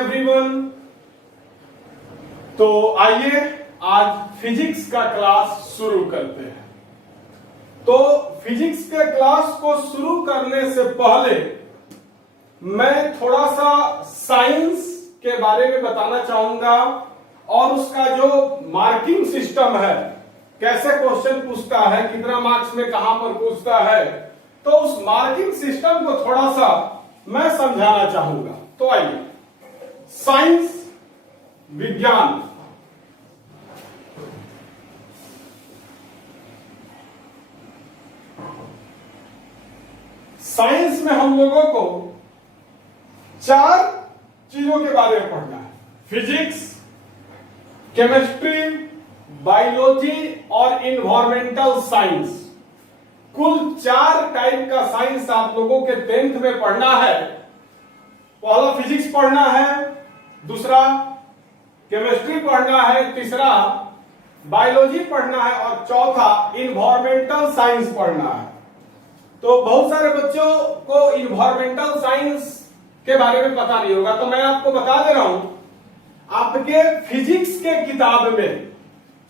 Everyone. तो आइए आज फिजिक्स का क्लास शुरू करते हैं। तो फिजिक्स के क्लास को शुरू करने से पहले मैं थोड़ा सा साइंस के बारे में बताना चाहूंगा और उसका जो मार्किंग सिस्टम है, कैसे क्वेश्चन पूछता है, कितना मार्क्स में कहां पर पूछता है, तो उस मार्किंग सिस्टम को थोड़ा सा मैं समझाना चाहूंगा। तो आइए, साइंस विज्ञान साइंस में हम लोगों को 4 चीजों के बारे में पढ़ना है। फिजिक्स, केमिस्ट्री, बायोलॉजी और इन्वायरमेंटल साइंस। कुल 4 टाइप का साइंस आप लोगों के 10th में पढ़ना है। पहला फिजिक्स पढ़ना है, दूसरा केमिस्ट्री पढ़ना है, तीसरा बायोलॉजी पढ़ना है और चौथा इन्वायरमेंटल साइंस पढ़ना है। तो बहुत सारे बच्चों को इन्वायरमेंटल साइंस के बारे में पता नहीं होगा, तो मैं आपको बता दे रहा हूं। आपके फिजिक्स के किताब में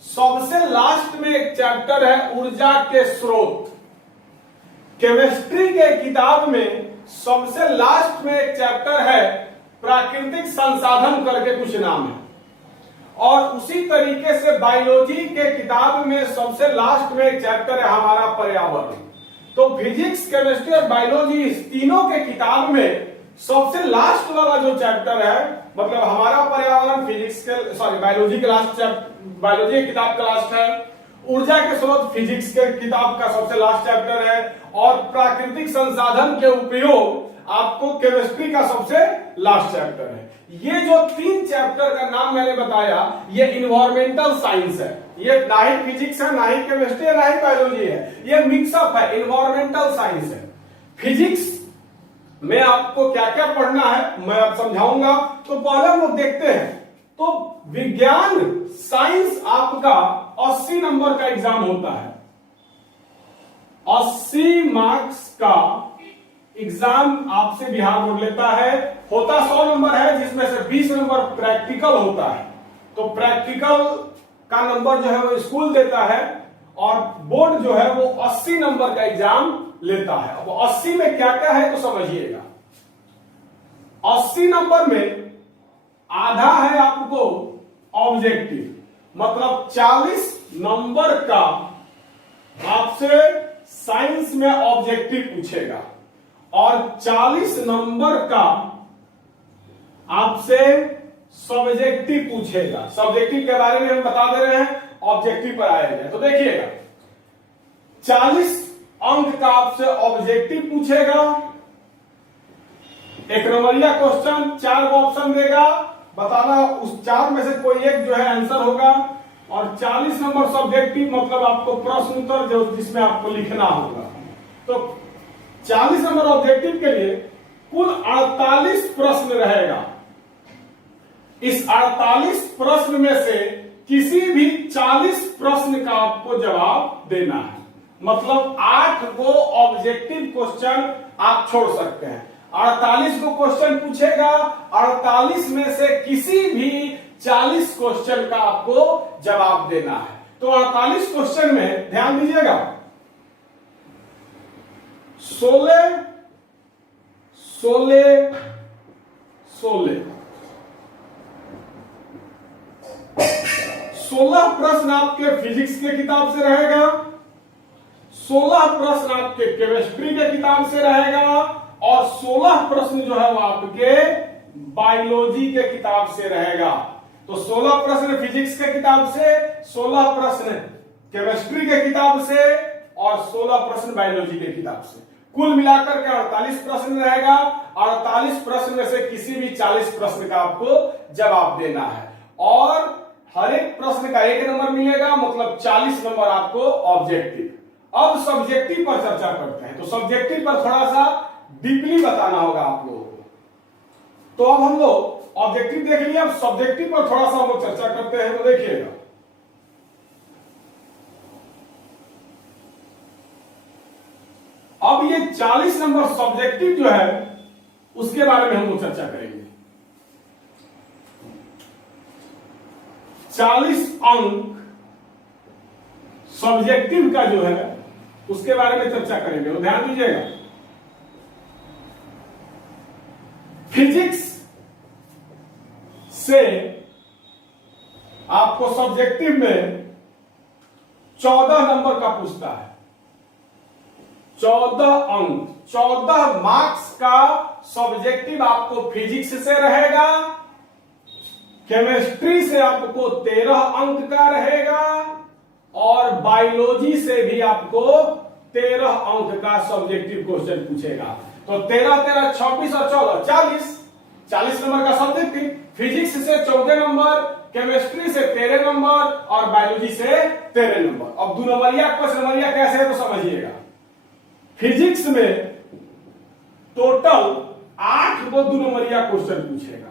सबसे लास्ट में एक चैप्टर है ऊर्जा के स्रोत। केमिस्ट्री के किताब में सबसे लास्ट में एक चैप्टर है प्राकृतिक संसाधन करके कुछ नाम है। और उसी तरीके से बायोलॉजी के किताब में सबसे लास्ट में एक चैप्टर है हमारा पर्यावरण। तो फिजिक्स, केमिस्ट्री और बायोलॉजी इस तीनों के किताब में सबसे लास्ट वाला जो चैप्टर है, मतलब हमारा पर्यावरण फिजिक्स के बायोलॉजी के लास्ट बायोलॉजी की किताब का लास्ट है, ऊर्जा के स्रोत फिजिक्स के किताब का सबसे लास्ट चैप्टर है और प्राकृतिक संसाधन के उपयोग आपको केमिस्ट्री का सबसे लास्ट चैप्टर है। ये जो 3 चैप्टर का नाम मैंने बताया, ये इन्वायरमेंटल साइंस है। ये ना ही फिजिक्स है, ना ही केमिस्ट्री है, ना ही बायोलॉजी है, ये मिक्सअप है, इन्वायरमेंटल साइंस है। फिजिक्स में आपको क्या क्या पढ़ना है मैं अब समझाऊंगा। तो पहले हम लोग देखते हैं। तो विज्ञान साइंस आपका 80 नंबर का एग्जाम होता है। 80 मार्क्स का एग्जाम आपसे बिहार बोर्ड लेता है। होता 100 नंबर है, जिसमें से 20 नंबर प्रैक्टिकल होता है। तो प्रैक्टिकल का नंबर जो है वो स्कूल देता है और बोर्ड जो है वो 80 नंबर का एग्जाम लेता है। अब 80 में क्या क्या है तो समझिएगा। 80 नंबर में आधा है आपको ऑब्जेक्टिव, मतलब 40 नंबर का आपसे साइंस में ऑब्जेक्टिव पूछेगा और 40 नंबर का आपसे सब्जेक्टिव पूछेगा। सब्जेक्टिव के बारे में हम बता दे रहे हैं, ऑब्जेक्टिव पर आएगा। तो देखिएगा, 40 अंक का आपसे ऑब्जेक्टिव पूछेगा। एक नंबरिया क्वेश्चन, 4 ऑप्शन देगा, बताना उस 4 में से कोई एक जो है आंसर होगा और 40 नंबर सब्जेक्टिव, मतलब आपको प्रश्न उत्तर जो जिसमें आपको लिखना होगा। तो 40 नंबर ऑब्जेक्टिव के लिए कुल 48 प्रश्न रहेगा। इस 48 प्रश्न में से किसी भी 40 प्रश्न का आपको जवाब देना है। मतलब 8 को ऑब्जेक्टिव क्वेश्चन आप छोड़ सकते हैं। 48 को क्वेश्चन पूछेगा, 48 में से किसी भी 40 क्वेश्चन का आपको जवाब देना है। तो 48 क्वेश्चन में ध्यान दीजिएगा, 16 प्रश्न आपके फिजिक्स के किताब से रहेगा, 16 प्रश्न आपके केमिस्ट्री के किताब से रहेगा और 16 प्रश्न जो है वो आपके बायोलॉजी के किताब से रहेगा। तो 16 प्रश्न फिजिक्स के किताब से, 16 प्रश्न केमिस्ट्री के किताब से और 16 प्रश्न बायोलॉजी के किताब से। कुल मिलाकर के 48 प्रश्न रहेगा। 48 प्रश्न में से किसी भी 40 प्रश्न का आपको जवाब देना है और हर एक प्रश्न का 1 नंबर मिलेगा, मतलब 40 नंबर आपको ऑब्जेक्टिव। अब सब्जेक्टिव पर चर्चा करते हैं। तो सब्जेक्टिव पर थोड़ा सा डीपली बताना होगा आप लोगों को। तो अब हम लोग ऑब्जेक्टिव देख लिया, अब सब्जेक्टिव पर थोड़ा सा हम लोग चर्चा करते हैं। तो देखिएगा, अब ये 40 नंबर सब्जेक्टिव जो है उसके बारे में हम लोग चर्चा करेंगे। 40 अंक सब्जेक्टिव का जो है उसके बारे में चर्चा करेंगे, तो ध्यान दीजिएगा। फिजिक्स से आपको सब्जेक्टिव में 14 नंबर का पूछता है, 14 अंक, 14 मार्क्स का सब्जेक्टिव आपको फिजिक्स से रहेगा। केमिस्ट्री से आपको 13 अंक का रहेगा और बायोलॉजी से भी आपको 13 अंक का सब्जेक्टिव क्वेश्चन पूछेगा। तो 13 13 26 और 14 40 नंबर का सब्जेक्टिव। फिजिक्स से 14 नंबर, केमिस्ट्री से 13 नंबर और बायोलॉजी से 13 नंबर। अब 2 नंबरिया 5 नंबरिया कैसे है तो समझिएगा। फिजिक्स में टोटल 8 को 2 नंबरिया क्वेश्चन पूछेगा।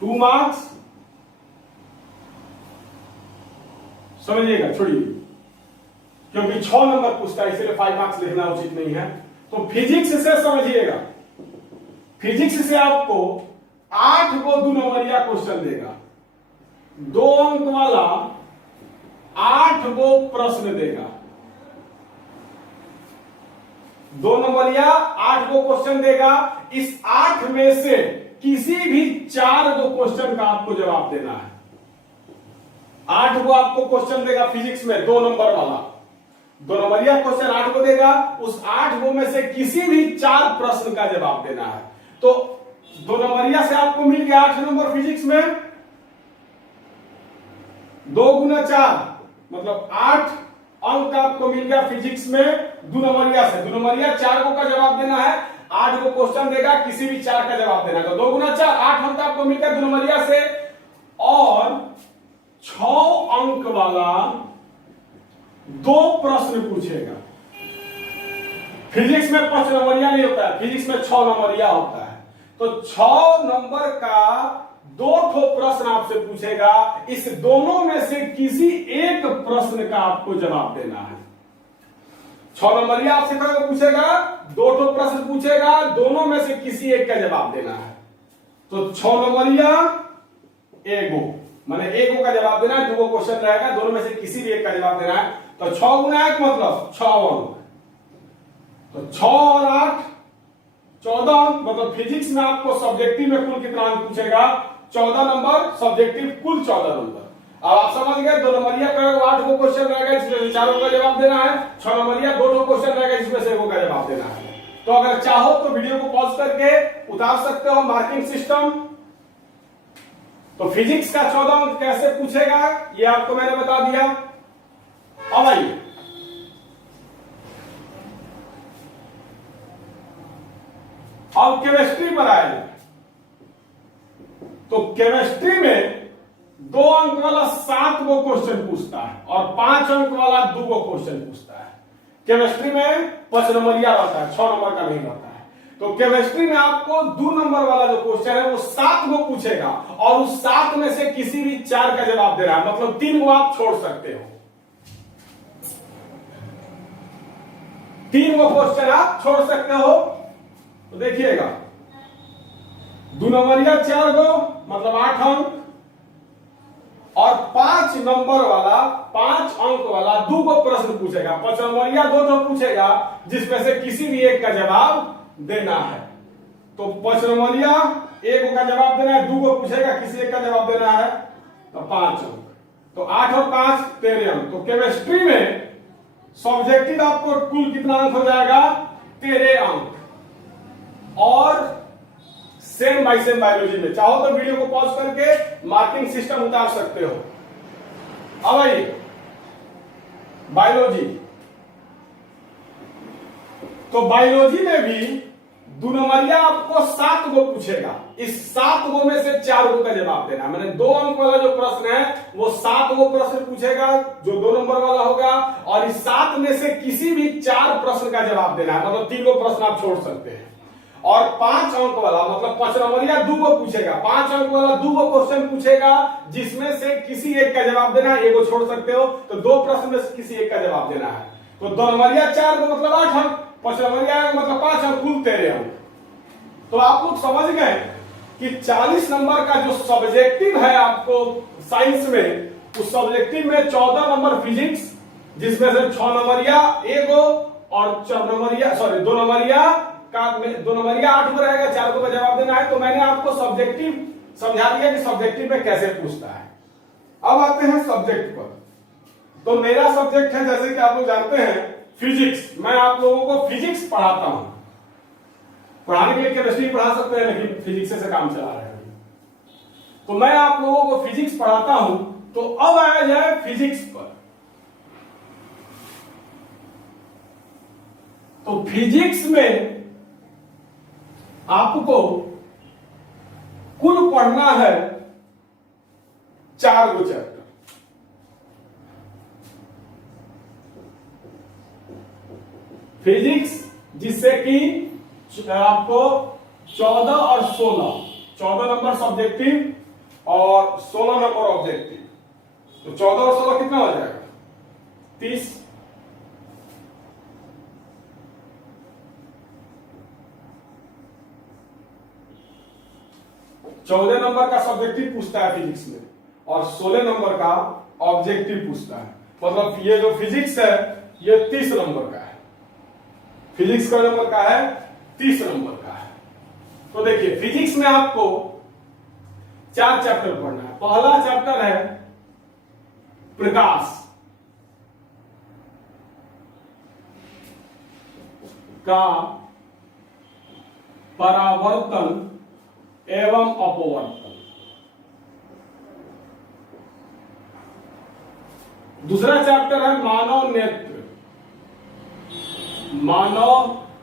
टू मार्क्स, समझिएगा, छोड़िए, क्योंकि 6 नंबर पूछता है इसलिए 5 मार्क्स लिखना उचित नहीं है। तो फिजिक्स से समझिएगा, फिजिक्स से आपको 8 को 2 नंबरिया क्वेश्चन देगा, 2 अंक वाला 8 को प्रश्न देगा, 2 नंबरिया 8 को क्वेश्चन देगा। इस 8 में से किसी भी 4 को क्वेश्चन का आपको जवाब देना है। 8 को आपको क्वेश्चन देगा फिजिक्स में, 2 नंबर वाला 2 नंबरिया क्वेश्चन 8 को देगा। उस 8 को में से किसी भी 4 प्रश्न का जवाब देना है। तो 2 नंबरिया से आपको मिल गया 8 नंबर फिजिक्स में, 2 गुना 4 मतलब 8 अंक आपको मिल गया फिजिक्स में 2 नंबरिया से। 2 नंबरिया 4 को का जवाब देना है, 8 को क्वेश्चन देगा, किसी भी 4 का जवाब देना है। तो 2 गुना 4 8 अंक आपको मिल गया 2 नंबरिया से। और 6 अंक वाला 2 प्रश्न पूछेगा। फिजिक्स में 5 नंबरिया नहीं होता है, फिजिक्स में 6 नंबरिया होता है। तो 6 नंबर का 2 ठो प्रश्न आपसे पूछेगा। इस दोनों में से किसी एक प्रश्न का आपको जवाब देना है। 6 नंबरिया आपसे पूछेगा, 2 ठो प्रश्न पूछेगा, दोनों में से किसी एक का जवाब देना है। तो 6 नंबरिया एगो, माने एगो का जवाब देना है, 2 क्वेश्चन रहेगा, दोनों में से किसी भी एक का जवाब देना है। तो 6 गुना 1 मतलब 6 अंक, तो 6 और 8 14 अंक। मतलब फिजिक्स में आपको सब्जेक्टिव में कुल कितना अंक पूछेगा, 14 नंबर, सब्जेक्टिव कुल 14 नंबर। अब आप समझ गए, 2 नंबरिया का 8 को क्वेश्चन रहेगा, इसमें 4 का जवाब देना है। 6 नंबरिया 2 क्वेश्चन रहेगा, इसमें से 1 का जवाब देना है। तो अगर चाहो तो वीडियो को पॉज करके उतार सकते हो मार्किंग सिस्टम। तो फिजिक्स का 14 अंक कैसे पूछेगा ये आपको मैंने बता दिया। अब आइए अब केमिस्ट्री पर आएगा। तो केमिस्ट्री में 2 अंक वाला 7 को क्वेश्चन पूछता है और 5 अंक वाला 2 को क्वेश्चन पूछता है। केमिस्ट्री में 5 नंबरिया रहता है, 6 नंबर का नहीं रहता है। तो केमिस्ट्री में आपको 2 नंबर वाला जो क्वेश्चन है वो 7 को पूछेगा और उस 7 में से किसी भी 4 का जवाब देना है। मतलब 3 को आप छोड़ सकते हो, 3 को क्वेश्चन आप छोड़ सकते हो। तो देखिएगा 2 नंबरिया 4 को मतलब 8 अंक और 5 नंबर वाला 5 अंक वाला 2 को प्रश्न पूछेगा। 5 नंबरिया 2 पूछेगा जिसमें से किसी भी एक का जवाब देना है। तो 5 नंबरिया 1 का जवाब देना है, 2 को पूछेगा, किसी एक का जवाब देना है, तो 5 अंक। तो 8 और 5 13 अंक। तो केमिस्ट्री में सब्जेक्टिव आपको कुल कितना अंक हो जाएगा, 13 अंक। और सेम बाय सेम बायोलॉजी में चाहो तो वीडियो को पॉज करके मार्किंग सिस्टम उतार सकते हो। अब आइए बायोलॉजी। तो बायोलॉजी में भी 2 नंबरिया आपको 7 को पूछेगा। इस 7 को में से 4 को का जवाब देना है। मैंने 2 अंक वाला जो प्रश्न है वो 7 को प्रश्न पूछेगा जो 2 नंबर वाला होगा और इस 7 में से किसी भी 4 प्रश्न का जवाब देना है। मतलब 3 को प्रश्न आप छोड़ सकते हैं। और 5 अंक वाला मतलब 5 नंबरिया 2 को पूछेगा, 5 अंक वाला 2 को क्वेश्चन पूछेगा जिसमें से किसी एक का जवाब देना है, 1 को छोड़ सकते हो। तो 2 प्रश्न में से किसी एक का जवाब देना है। तो 2 नंबरिया 4 को मतलब 8 अंक, 5 नंबरिया मतलब 5 अंक, कुल 13 अंक। तो आप लोग समझ गए कि 40 नंबर का जो सब्जेक्टिव है आपको साइंस में, उस सब्जेक्टिव में 14 नंबर फिजिक्स, जिसमें से 6 नंबरिया एगो और 4 नंबरिया, सॉरी 2 नंबरिया का 2 नंबरिया 8 में रहेगा, 4 को जवाब देना है। तो मैंने आपको सब्जेक्टिव समझा दिया कि सब्जेक्टिव में कैसे पूछता है। अब आते हैं सब्जेक्ट पर। तो मेरा सब्जेक्ट है, जैसे कि आप लोग जानते हैं, फिजिक्स। मैं आप लोगों को फिजिक्स पढ़ाता हूं। पढ़ाने के लिए केमिस्ट्री पढ़ा सकते हैं, लेकिन फिजिक्स से काम चला रहे हैं। तो मैं आप लोगों को फिजिक्स पढ़ाता हूं। तो अब आया जाए फिजिक्स पर। तो फिजिक्स में आपको कुल पढ़ना है 4 गो चैप्टर। फिजिक्स जिससे कि आपको 14 और 14 नंबर सब्जेक्टिव और 16 नंबर ऑब्जेक्टिव। तो 14 और 16 कितना हो जाएगा? 30। चौदह नंबर का सब्जेक्टिव पूछता है फिजिक्स में और 16 नंबर का ऑब्जेक्टिव पूछता है। मतलब ये जो फिजिक्स है ये 30 नंबर का है। फिजिक्स का नंबर का है 30 नंबर का है। तो देखिए फिजिक्स में आपको 4 चैप्टर पढ़ना है। पहला चैप्टर है प्रकाश का परावर्तन एवं अपवर्तन। दूसरा चैप्टर है मानव नेत्र, मानव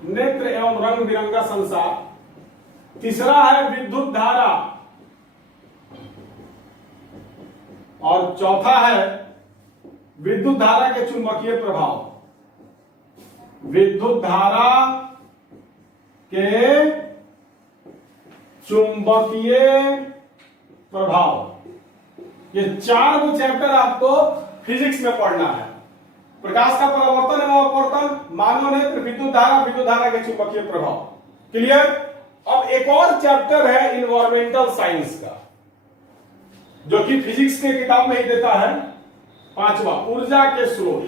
नेत्र एवं रंग बिरंगा संसार। तीसरा है विद्युत धारा और चौथा है विद्युत धारा के चुंबकीय प्रभाव। विद्युत धारा के चुंबकीय प्रभाव। ये 4 गो चैप्टर आपको फिजिक्स में पढ़ना है। प्रकाश का परावर्तन एवं अपवर्तन, मानव नेत्र, विद्युत धारा के चुंबकीय प्रभाव। क्लियर? अब एक और चैप्टर है इन्वायरमेंटल साइंस का, जो कि फिजिक्स के किताब में ही देता है। 5वां ऊर्जा के स्रोत।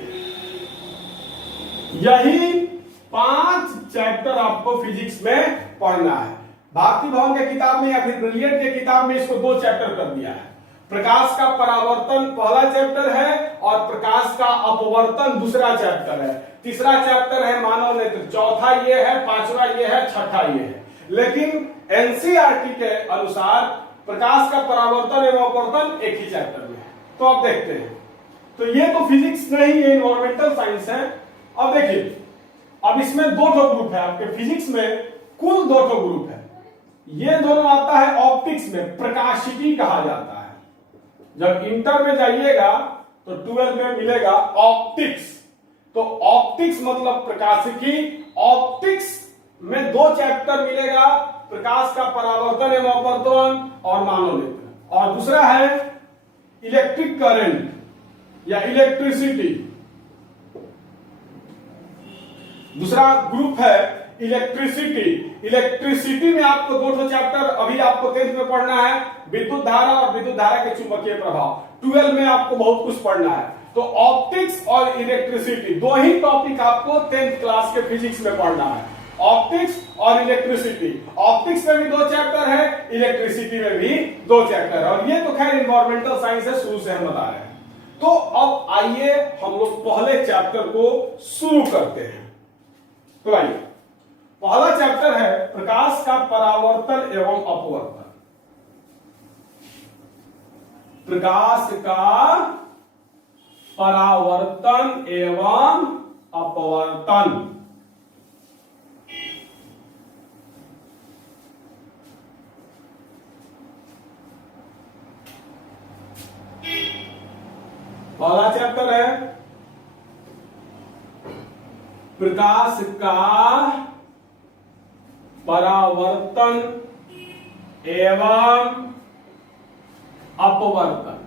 यही 5 चैप्टर आपको फिजिक्स में पढ़ना है। भारती भवन के किताब में या फिर ब्रिलियंट के किताब में इसको 2 चैप्टर कर दिया है। प्रकाश का परावर्तन पहला चैप्टर है और प्रकाश का अपवर्तन दूसरा चैप्टर है। तीसरा चैप्टर है मानव नेत्र, चौथा ये है, 5वां ये है, छठा ये है। लेकिन एनसीईआरटी के अनुसार प्रकाश का परावर्तन एवं अपवर्तन एक ही चैप्टर में है। तो अब देखते हैं। तो ये तो फिजिक्स नहीं, ये इन्वायरमेंटल साइंस है। अब देखिए, अब इसमें 2 ग्रुप है आपके फिजिक्स में, कुल 2 ग्रुप है। ये दोनों आता है ऑप्टिक्स में, प्रकाशिकी कहा जाता है। जब इंटर में जाइएगा तो 12 में मिलेगा ऑप्टिक्स। तो ऑप्टिक्स मतलब प्रकाशिकी। ऑप्टिक्स में 2 चैप्टर मिलेगा, प्रकाश का परावर्तन एवं अपवर्तन और मानव नेत्र। और दूसरा है इलेक्ट्रिक करंट या इलेक्ट्रिसिटी। दूसरा ग्रुप है इलेक्ट्रिसिटी। इलेक्ट्रिसिटी में आपको 2 चैप्टर अभी आपको 10th में पढ़ना है, विद्युत धारा और विद्युत धारा के चुंबकीय प्रभाव। 12 में आपको बहुत कुछ पढ़ना है। तो ऑप्टिक्स और इलेक्ट्रिसिटी 2 ही टॉपिक आपको 10th क्लास के फिजिक्स में पढ़ना है, ऑप्टिक्स और इलेक्ट्रिसिटी। ऑप्टिक्स में भी 2 चैप्टर है, इलेक्ट्रिसिटी में भी 2 चैप्टर है। और ये तो खैर इन्वायरमेंटल साइंस है, शुरू से हम बता रहे हैं। तो अब आइए हम लोग पहले चैप्टर को शुरू करते हैं। तो आइए, पहला चैप्टर है प्रकाश का परावर्तन एवं अपवर्तन। प्रकाश का परावर्तन एवं अपवर्तन। पहला चैप्टर है प्रकाश का परावर्तन एवं अपवर्तन।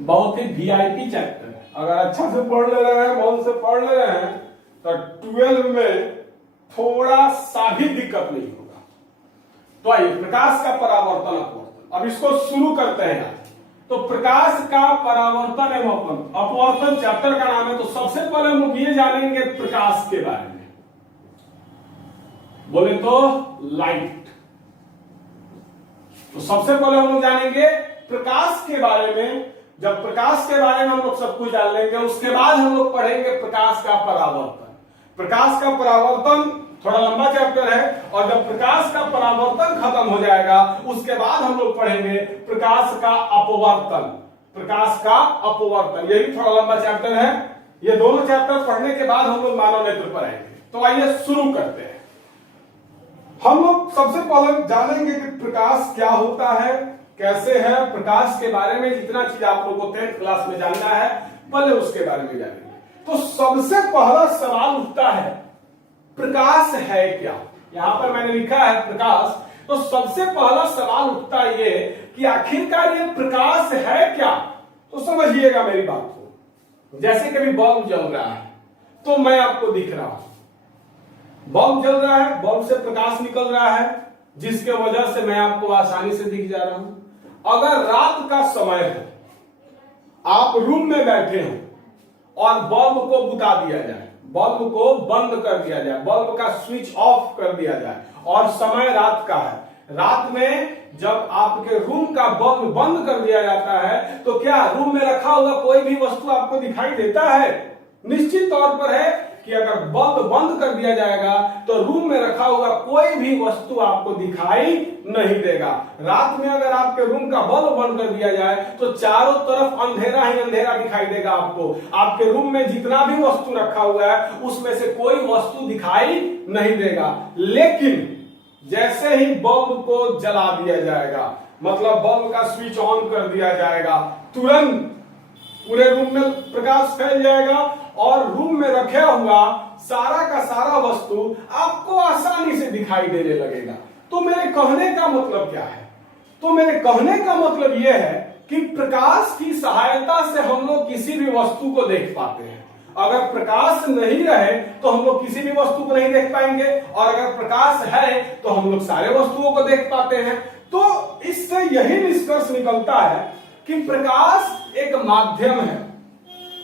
बहुत ही वीआईपी चैप्टर है। अगर अच्छा से पढ़ ले रहे हैं, मन से पढ़ ले रहे हैं, तो 12 में थोड़ा सा भी दिक्कत नहीं होगा। तो आइए प्रकाश का परावर्तन अपवर्तन, अब इसको शुरू करते हैं आज। तो प्रकाश का परावर्तन एवं अपवर्तन चैप्टर का नाम है। तो सबसे पहले हम लोग ये जानेंगे प्रकाश के बारे में, बोले तो लाइट। तो सबसे पहले हम लोग जानेंगे प्रकाश के बारे में। जब प्रकाश के बारे में हम लोग सब कुछ जान लेंगे, उसके बाद हम लोग पढ़ेंगे प्रकाश का परावर्तन। प्रकाश का परावर्तन थोड़ा लंबा चैप्टर है, और जब प्रकाश का परावर्तन खत्म हो जाएगा उसके बाद हम लोग पढ़ेंगे प्रकाश का अपवर्तन। प्रकाश का अपवर्तन ये भी थोड़ा लंबा चैप्टर है। ये दोनों चैप्टर पढ़ने के बाद हम लोग मानव नेत्र पर आएंगे। तो आइए शुरू करते हैं। हम लोग सबसे पहले जानेंगे कि प्रकाश क्या होता है, कैसे है। प्रकाश के बारे में जितना चीज आप लोगों को 10th क्लास में जानना है, पहले उसके बारे में जानेंगे। तो सबसे पहला सवाल उठता है प्रकाश है क्या। यहां पर मैंने लिखा है प्रकाश। तो सबसे पहला सवाल उठता है ये कि आखिरकार ये प्रकाश है क्या। तो समझिएगा मेरी बात को। जैसे कभी बल्ब जल रहा है तो मैं आपको दिख रहा हूं, बल्ब जल रहा है, बल्ब से प्रकाश निकल रहा है, जिसके वजह से मैं आपको आसानी से दिख जा रहा हूं। अगर रात का समय है, आप रूम में बैठे हो और बल्ब को बुता दिया जाए, बल्ब को बंद कर दिया जाए, बल्ब का स्विच ऑफ कर दिया जाए, और समय रात का है, रात में जब आपके रूम का बल्ब बंद कर दिया जाता है तो क्या रूम में रखा हुआ कोई भी वस्तु आपको दिखाई देता है? निश्चित तौर पर है कि अगर बल्ब बंद कर दिया जाएगा तो रूम में रखा हुआ कोई भी वस्तु आपको दिखाई नहीं देगा। रात में अगर आपके रूम का बल्ब बंद कर दिया जाए तो चारों तरफ अंधेरा ही अंधेरा दिखाई देगा आपको। आपके रूम में जितना भी वस्तु रखा हुआ है उसमें से कोई वस्तु दिखाई नहीं देगा। लेकिन जैसे ही बल्ब को जला दिया जाएगा, मतलब बल्ब का स्विच ऑन कर दिया जाएगा, तुरंत पूरे रूम में प्रकाश फैल जाएगा और रूम में रखा हुआ सारा का सारा वस्तु आपको आसानी से दिखाई देने लगेगा। तो मेरे कहने का मतलब क्या है? तो मेरे कहने का मतलब यह है कि प्रकाश की सहायता से हम लोग किसी भी वस्तु को देख पाते हैं। अगर प्रकाश नहीं रहे तो हम लोग किसी भी वस्तु को नहीं देख पाएंगे, और अगर प्रकाश है तो हम लोग सारे वस्तुओं को देख पाते हैं। तो इससे यही निष्कर्ष निकलता है कि प्रकाश एक माध्यम है।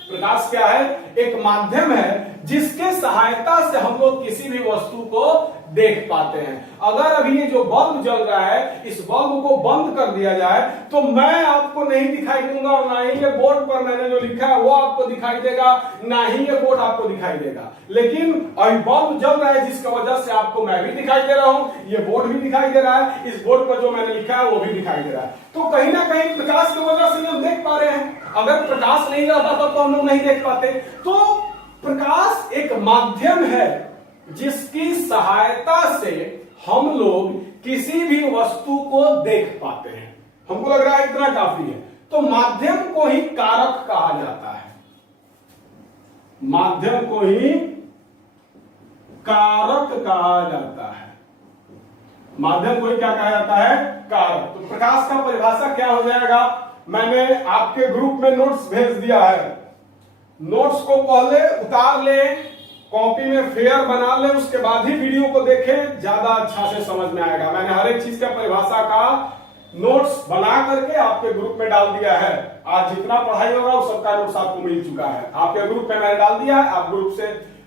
प्रकाश क्या है? एक माध्यम है जिसके सहायता से हम लोग किसी भी वस्तु को देख पाते हैं। अगर अभी ये जो बल्ब जल रहा है, इस बल्ब को बंद कर दिया जाए तो मैं आपको नहीं दिखाई दूंगा, और ना ही ये बोर्ड पर मैंने जो लिखा है वो आपको दिखाई देगा, ना ही ये बोर्ड आपको दिखाई देगा। लेकिन अभी बल्ब जल रहा है जिसकी वजह से आपको मैं भी दिखाई दे रहा हूं, ये बोर्ड भी दिखाई दे रहा है, इस बोर्ड पर जो मैंने लिखा है वो भी दिखाई दे रहा है। तो कहीं ना कहीं प्रकाश की वजह से हम देख पा रहे हैं। अगर प्रकाश नहीं रहता तो हम लोग नहीं देख पाते। तो प्रकाश एक माध्यम है जिसकी सहायता से हम लोग किसी भी वस्तु को देख पाते हैं। हमको लग रहा है इतना काफी है। तो माध्यम को ही कारक कहा जाता है, माध्यम को ही कारक कहा जाता है। माध्यम को ही क्या कहा जाता है? कारक। तो प्रकाश का परिभाषा क्या हो जाएगा? मैंने आपके ग्रुप में नोट्स भेज दिया है। नोट्स को पहले उतार ले, कॉपी में फेयर बना ले, उसके बाद ही वीडियो को देखें, ज्यादा अच्छा से समझ में आएगा। मैंने हर एक चीज का परिभाषा का नोट्स बना करके आपके ग्रुप में डाल दिया है। आज जितना पढ़ाई होगा उस सबका नोट्स आपको मिल चुका है। आपके ग्रुप में मैंने डाल दिया है, आप ग्रुप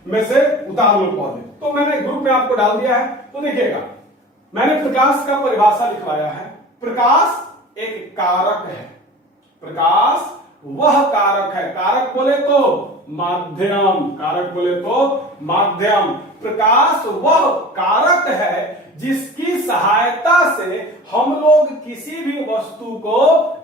में से उतार लो पौधे। तो मैंने ग्रुप में आपको डाल दिया है। तो देखिएगा, मैंने प्रकाश का परिभाषा लिखवाया है। प्रकाश एक कारक है। प्रकाश वह कारक है, कारक बोले तो माध्यम, कारक बोले तो माध्यम। प्रकाश वह कारक है जिसकी सहायता से हम लोग किसी भी वस्तु को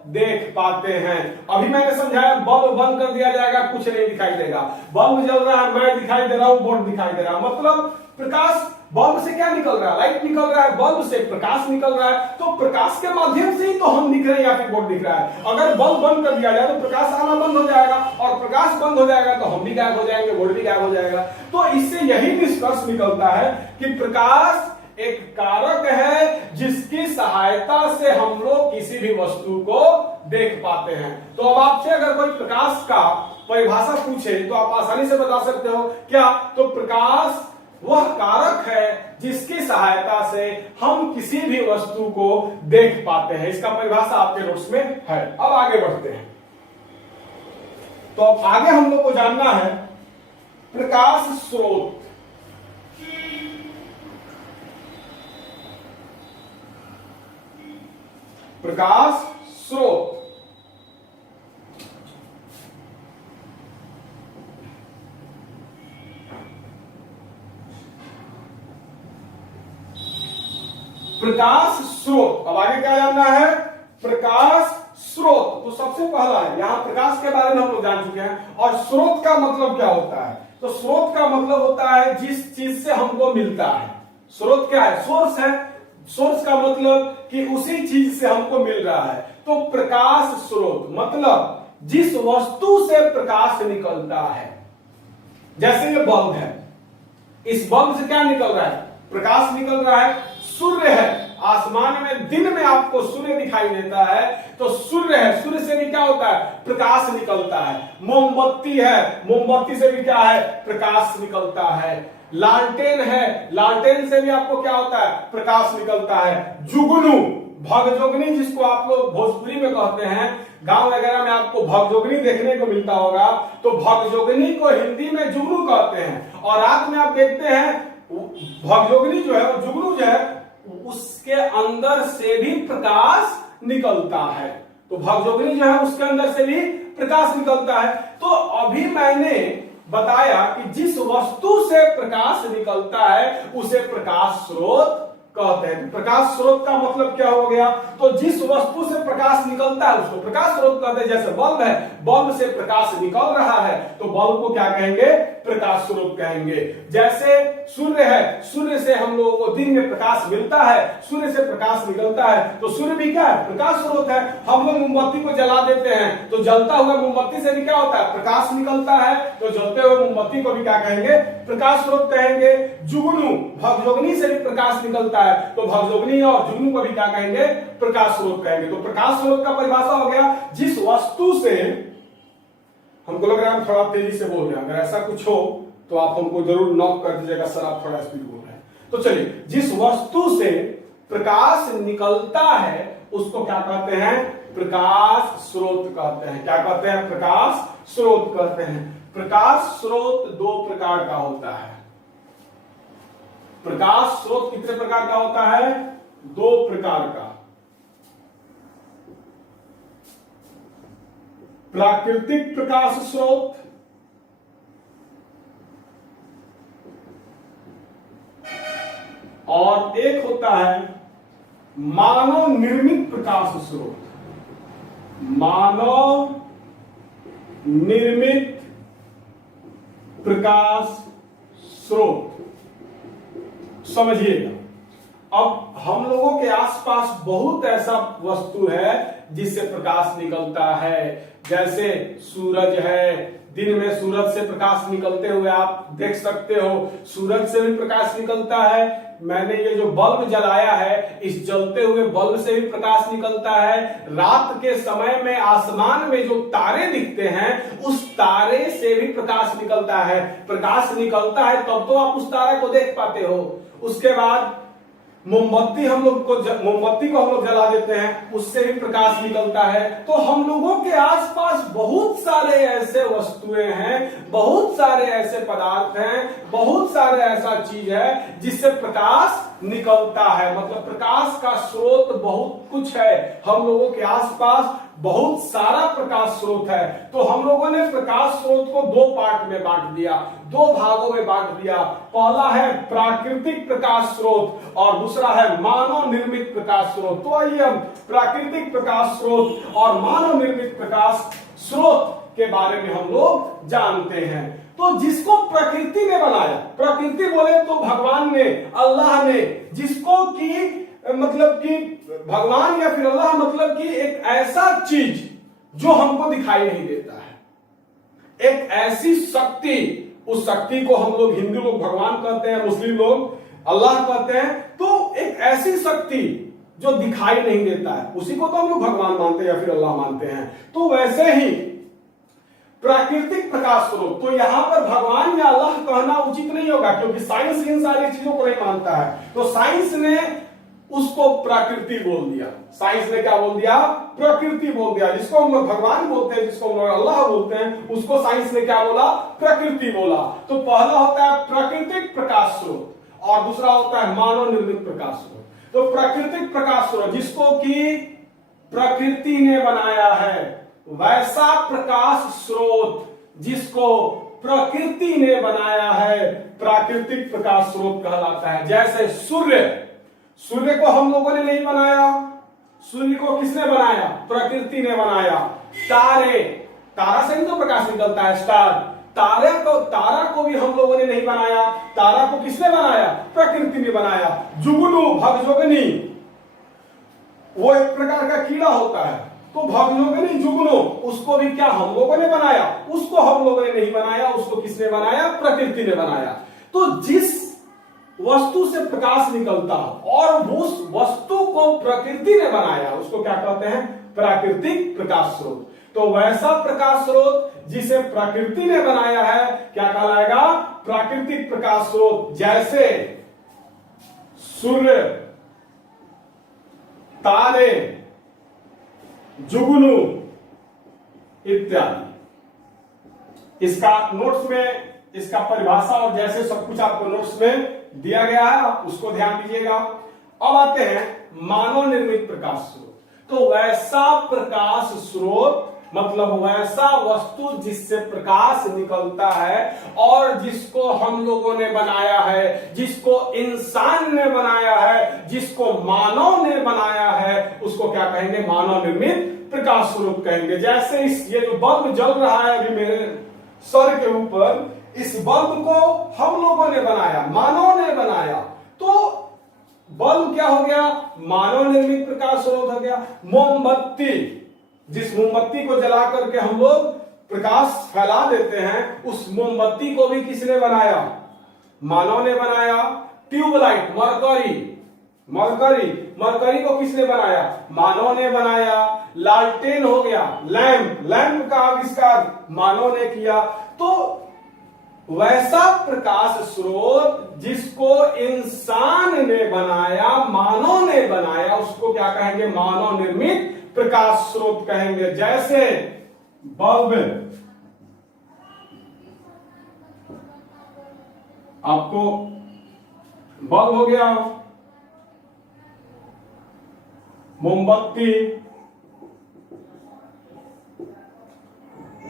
देख पाते हैं। अभी मैंने समझाया, बल्ब बंद कर दिया जाएगा, कुछ नहीं दिखाई देगा। बल्ब जल रहा है, मैं दिखाई दे रहा हूं, बोर्ड दिखाई दे रहा है। मतलब प्रकाश, बल्ब से क्या निकल रहा है? लाइट निकल रहा है, बल्ब से प्रकाश निकल रहा है। तो प्रकाश के माध्यम से ही तो हम दिख रहे हैं या फिर बोर्ड दिख रहा है। अगर बल्ब बंद कर दिया जाए तो प्रकाश आना बंद हो जाएगा, और प्रकाश बंद हो जाएगा तो हम भी गायब हो जाएंगे, बोर्ड भी गायब हो जाएगा। तो इससे यही निष्कर्ष निकलता है कि प्रकाश एक कारक है जिसकी सहायता से हम लोग किसी भी वस्तु को देख पाते हैं। तो अब आपसे अगर कोई प्रकाश का परिभाषा पूछे तो आप आसानी से बता सकते हो क्या? तो प्रकाश वह कारक है जिसकी सहायता से हम किसी भी वस्तु को देख पाते हैं। इसका परिभाषा आपके नोट्स में है। अब आगे बढ़ते हैं। तो अब आगे हम लोग को जानना है प्रकाश स्रोत। प्रकाश स्रोत प्रकाश स्रोत। अब आगे क्या जानना है? प्रकाश स्रोत। तो सबसे पहला है, यहां प्रकाश के बारे में हम लोग जान चुके हैं। और स्रोत का मतलब क्या होता है? तो स्रोत का मतलब होता है जिस चीज से हमको मिलता है। स्रोत क्या है? सोर्स है। सोर्स का मतलब कि उसी चीज से हमको मिल रहा है। तो प्रकाश स्रोत मतलब जिस वस्तु से प्रकाश निकलता है। जैसे ये बल्ब है, इस बल्ब से क्या निकल रहा है? प्रकाश निकल रहा है। सूर्य है, आसमान में दिन में आपको सूर्य दिखाई देता है, तो सूर्य है, सूर्य से भी क्या होता है? प्रकाश निकलता है। मोमबत्ती है, मोमबत्ती से भी क्या है? प्रकाश निकलता है। लालटेन है, लालटेन से भी आपको क्या होता है? प्रकाश निकलता है। जुगनू, भगजोगनी जिसको आप लोग भोजपुरी में कहते हैं, गांव वगैरह में आपको भगजोगनी देखने को मिलता होगा। तो भगजोगनी को हिंदी में जुगनू कहते हैं। और रात में आप देखते हैं भगजोगनी जो है, जुगनू जो है, उसके अंदर से भी प्रकाश निकलता है। तो भगजोगनी जो है उसके अंदर से भी प्रकाश निकलता है। तो अभी मैंने बताया कि जिस वस्तु से प्रकाश निकलता है उसे प्रकाश स्रोत कहते हैं। प्रकाश स्रोत का मतलब क्या हो गया? तो जिस वस्तु से प्रकाश निकलता है उसको प्रकाश स्रोत कहते हैं। जैसे बल्ब है, बल्ब से प्रकाश निकल रहा है तो बल्ब को क्या कहेंगे? प्रकाश स्रोत कहेंगे। जैसे सूर्य है, सूर्य से हम लोगों को दिन में प्रकाश मिलता है, सूर्य से प्रकाश निकलता है, तो सूर्य भी क्या है? प्रकाश स्रोत है। हम लोग मोमबत्ती को जला देते हैं तो जलता हुआ मोमबत्ती से भी क्या होता है? प्रकाश निकलता है। तो जलते हुए मोमबत्ती को भी क्या कहेंगे? प्रकाश स्रोत कहेंगे। जुगनू, भगजोगनी से भी प्रकाश निकलता है, तो भगजोगनी और जुगनू को भी क्या कहेंगे? प्रकाश स्रोत कहेंगे। तो प्रकाश स्रोत का परिभाषा हो गया जिस वस्तु से, हमको लग रहा है हम थोड़ा तेजी से बोल रहे हैं, अगर ऐसा कुछ हो तो आप हमको जरूर नोट कर दीजिएगा, सर आप थोड़ा स्पीड बोल रहे हैं। तो चलिए, जिस वस्तु से प्रकाश निकलता है उसको क्या कहते हैं? प्रकाश स्रोत कहते हैं। क्या कहते हैं? प्रकाश स्रोत कहते हैं। प्रकाश स्रोत दो प्रकार का होता है। प्रकाश स्रोत कितने प्रकार का होता है? दो प्रकार का। प्राकृतिक प्रकाश स्रोत और एक होता है मानव निर्मित प्रकाश स्रोत। मानव निर्मित प्रकाश स्रोत। समझिएगा, अब हम लोगों के आसपास बहुत ऐसा वस्तु है जिससे प्रकाश निकलता है। जैसे सूरज है, दिन में सूरज से प्रकाश निकलते हुए आप देख सकते हो, सूरज से भी प्रकाश निकलता है। मैंने ये जो बल्ब जलाया है, इस जलते हुए बल्ब से भी प्रकाश निकलता है। रात के समय में आसमान में जो तारे दिखते हैं, उस तारे से भी प्रकाश निकलता है। प्रकाश निकलता है तब तो आप उस तारे को देख पाते हो। उसके बाद मोमबत्ती को हम लोग जला देते हैं, उससे भी प्रकाश निकलता है। तो हम लोगों के आसपास बहुत सारे ऐसे वस्तुएं हैं, बहुत सारे ऐसे पदार्थ हैं, बहुत सारे ऐसा चीज है जिससे प्रकाश निकलता है। मतलब प्रकाश का स्रोत बहुत कुछ है। हम लोगों के आसपास बहुत सारा प्रकाश स्रोत है। तो हम लोगों ने प्रकाश स्रोत को दो पार्ट में बांट दिया, दो भागों में बांट दिया। पहला है प्राकृतिक प्रकाश स्रोत और दूसरा है मानव निर्मित प्रकाश स्रोत। तो आइए हम प्राकृतिक प्रकाश स्रोत और मानव निर्मित प्रकाश स्रोत के बारे में हम लोग जानते हैं। तो जिसको प्रकृति ने बनाया, प्रकृति बोले तो भगवान ने, अल्लाह ने, जिसको कि मतलब कि भगवान या फिर अल्लाह मतलब कि एक ऐसा चीज जो हमको दिखाई नहीं देता है, एक ऐसी शक्ति, उस शक्ति को हम लोग हिंदू लोग भगवान कहते हैं, मुस्लिम लोग अल्लाह कहते हैं। तो एक ऐसी शक्ति जो दिखाई नहीं देता है, उसी को तो हम लोग भगवान मानते हैं या फिर अल्लाह मानते हैं। तो वैसे ही प्राकृतिक प्रकाश स्रोत। तो यहां पर भगवान या अल्लाह कहना उचित नहीं होगा, क्योंकि साइंस इन सारी चीजों को नहीं मानता है। तो साइंस ने उसको प्रकृति बोल दिया। साइंस ने क्या बोल दिया? प्रकृति बोल दिया। जिसको हम लोग भगवान बोलते हैं, जिसको हम लोग अल्लाह बोलते हैं, उसको साइंस ने क्या बोला? प्रकृति बोला। तो पहला होता है प्राकृतिक प्रकाश स्रोत और दूसरा होता है मानव निर्मित प्रकाश स्रोत। तो प्राकृतिक प्रकाश स्रोत जिसको कि प्रकृति ने बनाया है, वैसा प्रकाश स्रोत जिसको प्रकृति ने बनाया है, प्राकृतिक प्रकाश स्रोत कहलाता है। जैसे सूर्य को हम लोगों ने नहीं बनाया, सूर्य को किसने बनाया? प्रकृति ने बनाया। तारा से ही तो प्रकाश निकलता है, स्टार। तारा को भी हम लोगों ने नहीं बनाया, तारा को किसने बनाया? प्रकृति ने बनाया। जुगनू, भगजोगनी, वो एक प्रकार का कीड़ा होता है, तो भगजोगनी जुगनू, उसको भी क्या हम लोगों ने बनाया? उसको हम लोगों ने नहीं बनाया, उसको किसने बनाया? प्रकृति ने बनाया। तो जिस वस्तु से प्रकाश निकलता और उस वस्तु को प्रकृति ने बनाया, उसको क्या कहते हैं? प्राकृतिक प्रकाश स्रोत। तो वैसा प्रकाश स्रोत जिसे प्रकृति ने बनाया है क्या कहलाएगा? प्राकृतिक प्रकाश स्रोत। जैसे सूर्य, तारे, जुगनू इत्यादि। इसका नोट्स में इसका परिभाषा और जैसे सब कुछ आपको नोट्स में दिया गया है, आप उसको ध्यान दीजिएगा। अब आते हैं मानव निर्मित प्रकाश स्रोत। तो वैसा प्रकाश स्रोत मतलब वैसा वस्तु जिससे प्रकाश निकलता है और जिसको हम लोगों ने बनाया है, जिसको इंसान ने बनाया है, जिसको मानव ने बनाया है, उसको क्या कहेंगे? मानव निर्मित प्रकाश स्रोत कहेंगे। जैसे ये जो बल्ब जल रहा है अभी मेरे सर के ऊपर, इस बल्ब को हम लोगों ने बनाया, मानव ने बनाया। तो बल्ब क्या हो गया? मानव निर्मित प्रकाश स्रोत हो गया। मोमबत्ती, जिस मोमबत्ती को जला करके हम लोग प्रकाश फैला देते हैं, उस मोमबत्ती को भी किसने बनाया? मानव ने बनाया। ट्यूबलाइट, मरकरी को किसने बनाया? मानव ने बनाया। लालटेन हो गया, लैंप का आविष्कार मानव ने किया। तो वैसा प्रकाश स्रोत जिसको इंसान ने बनाया, मानव ने बनाया, उसको क्या कहेंगे? मानव निर्मित प्रकाश स्रोत कहेंगे। जैसे बल्ब, आपको बल्ब हो गया, मोमबत्ती,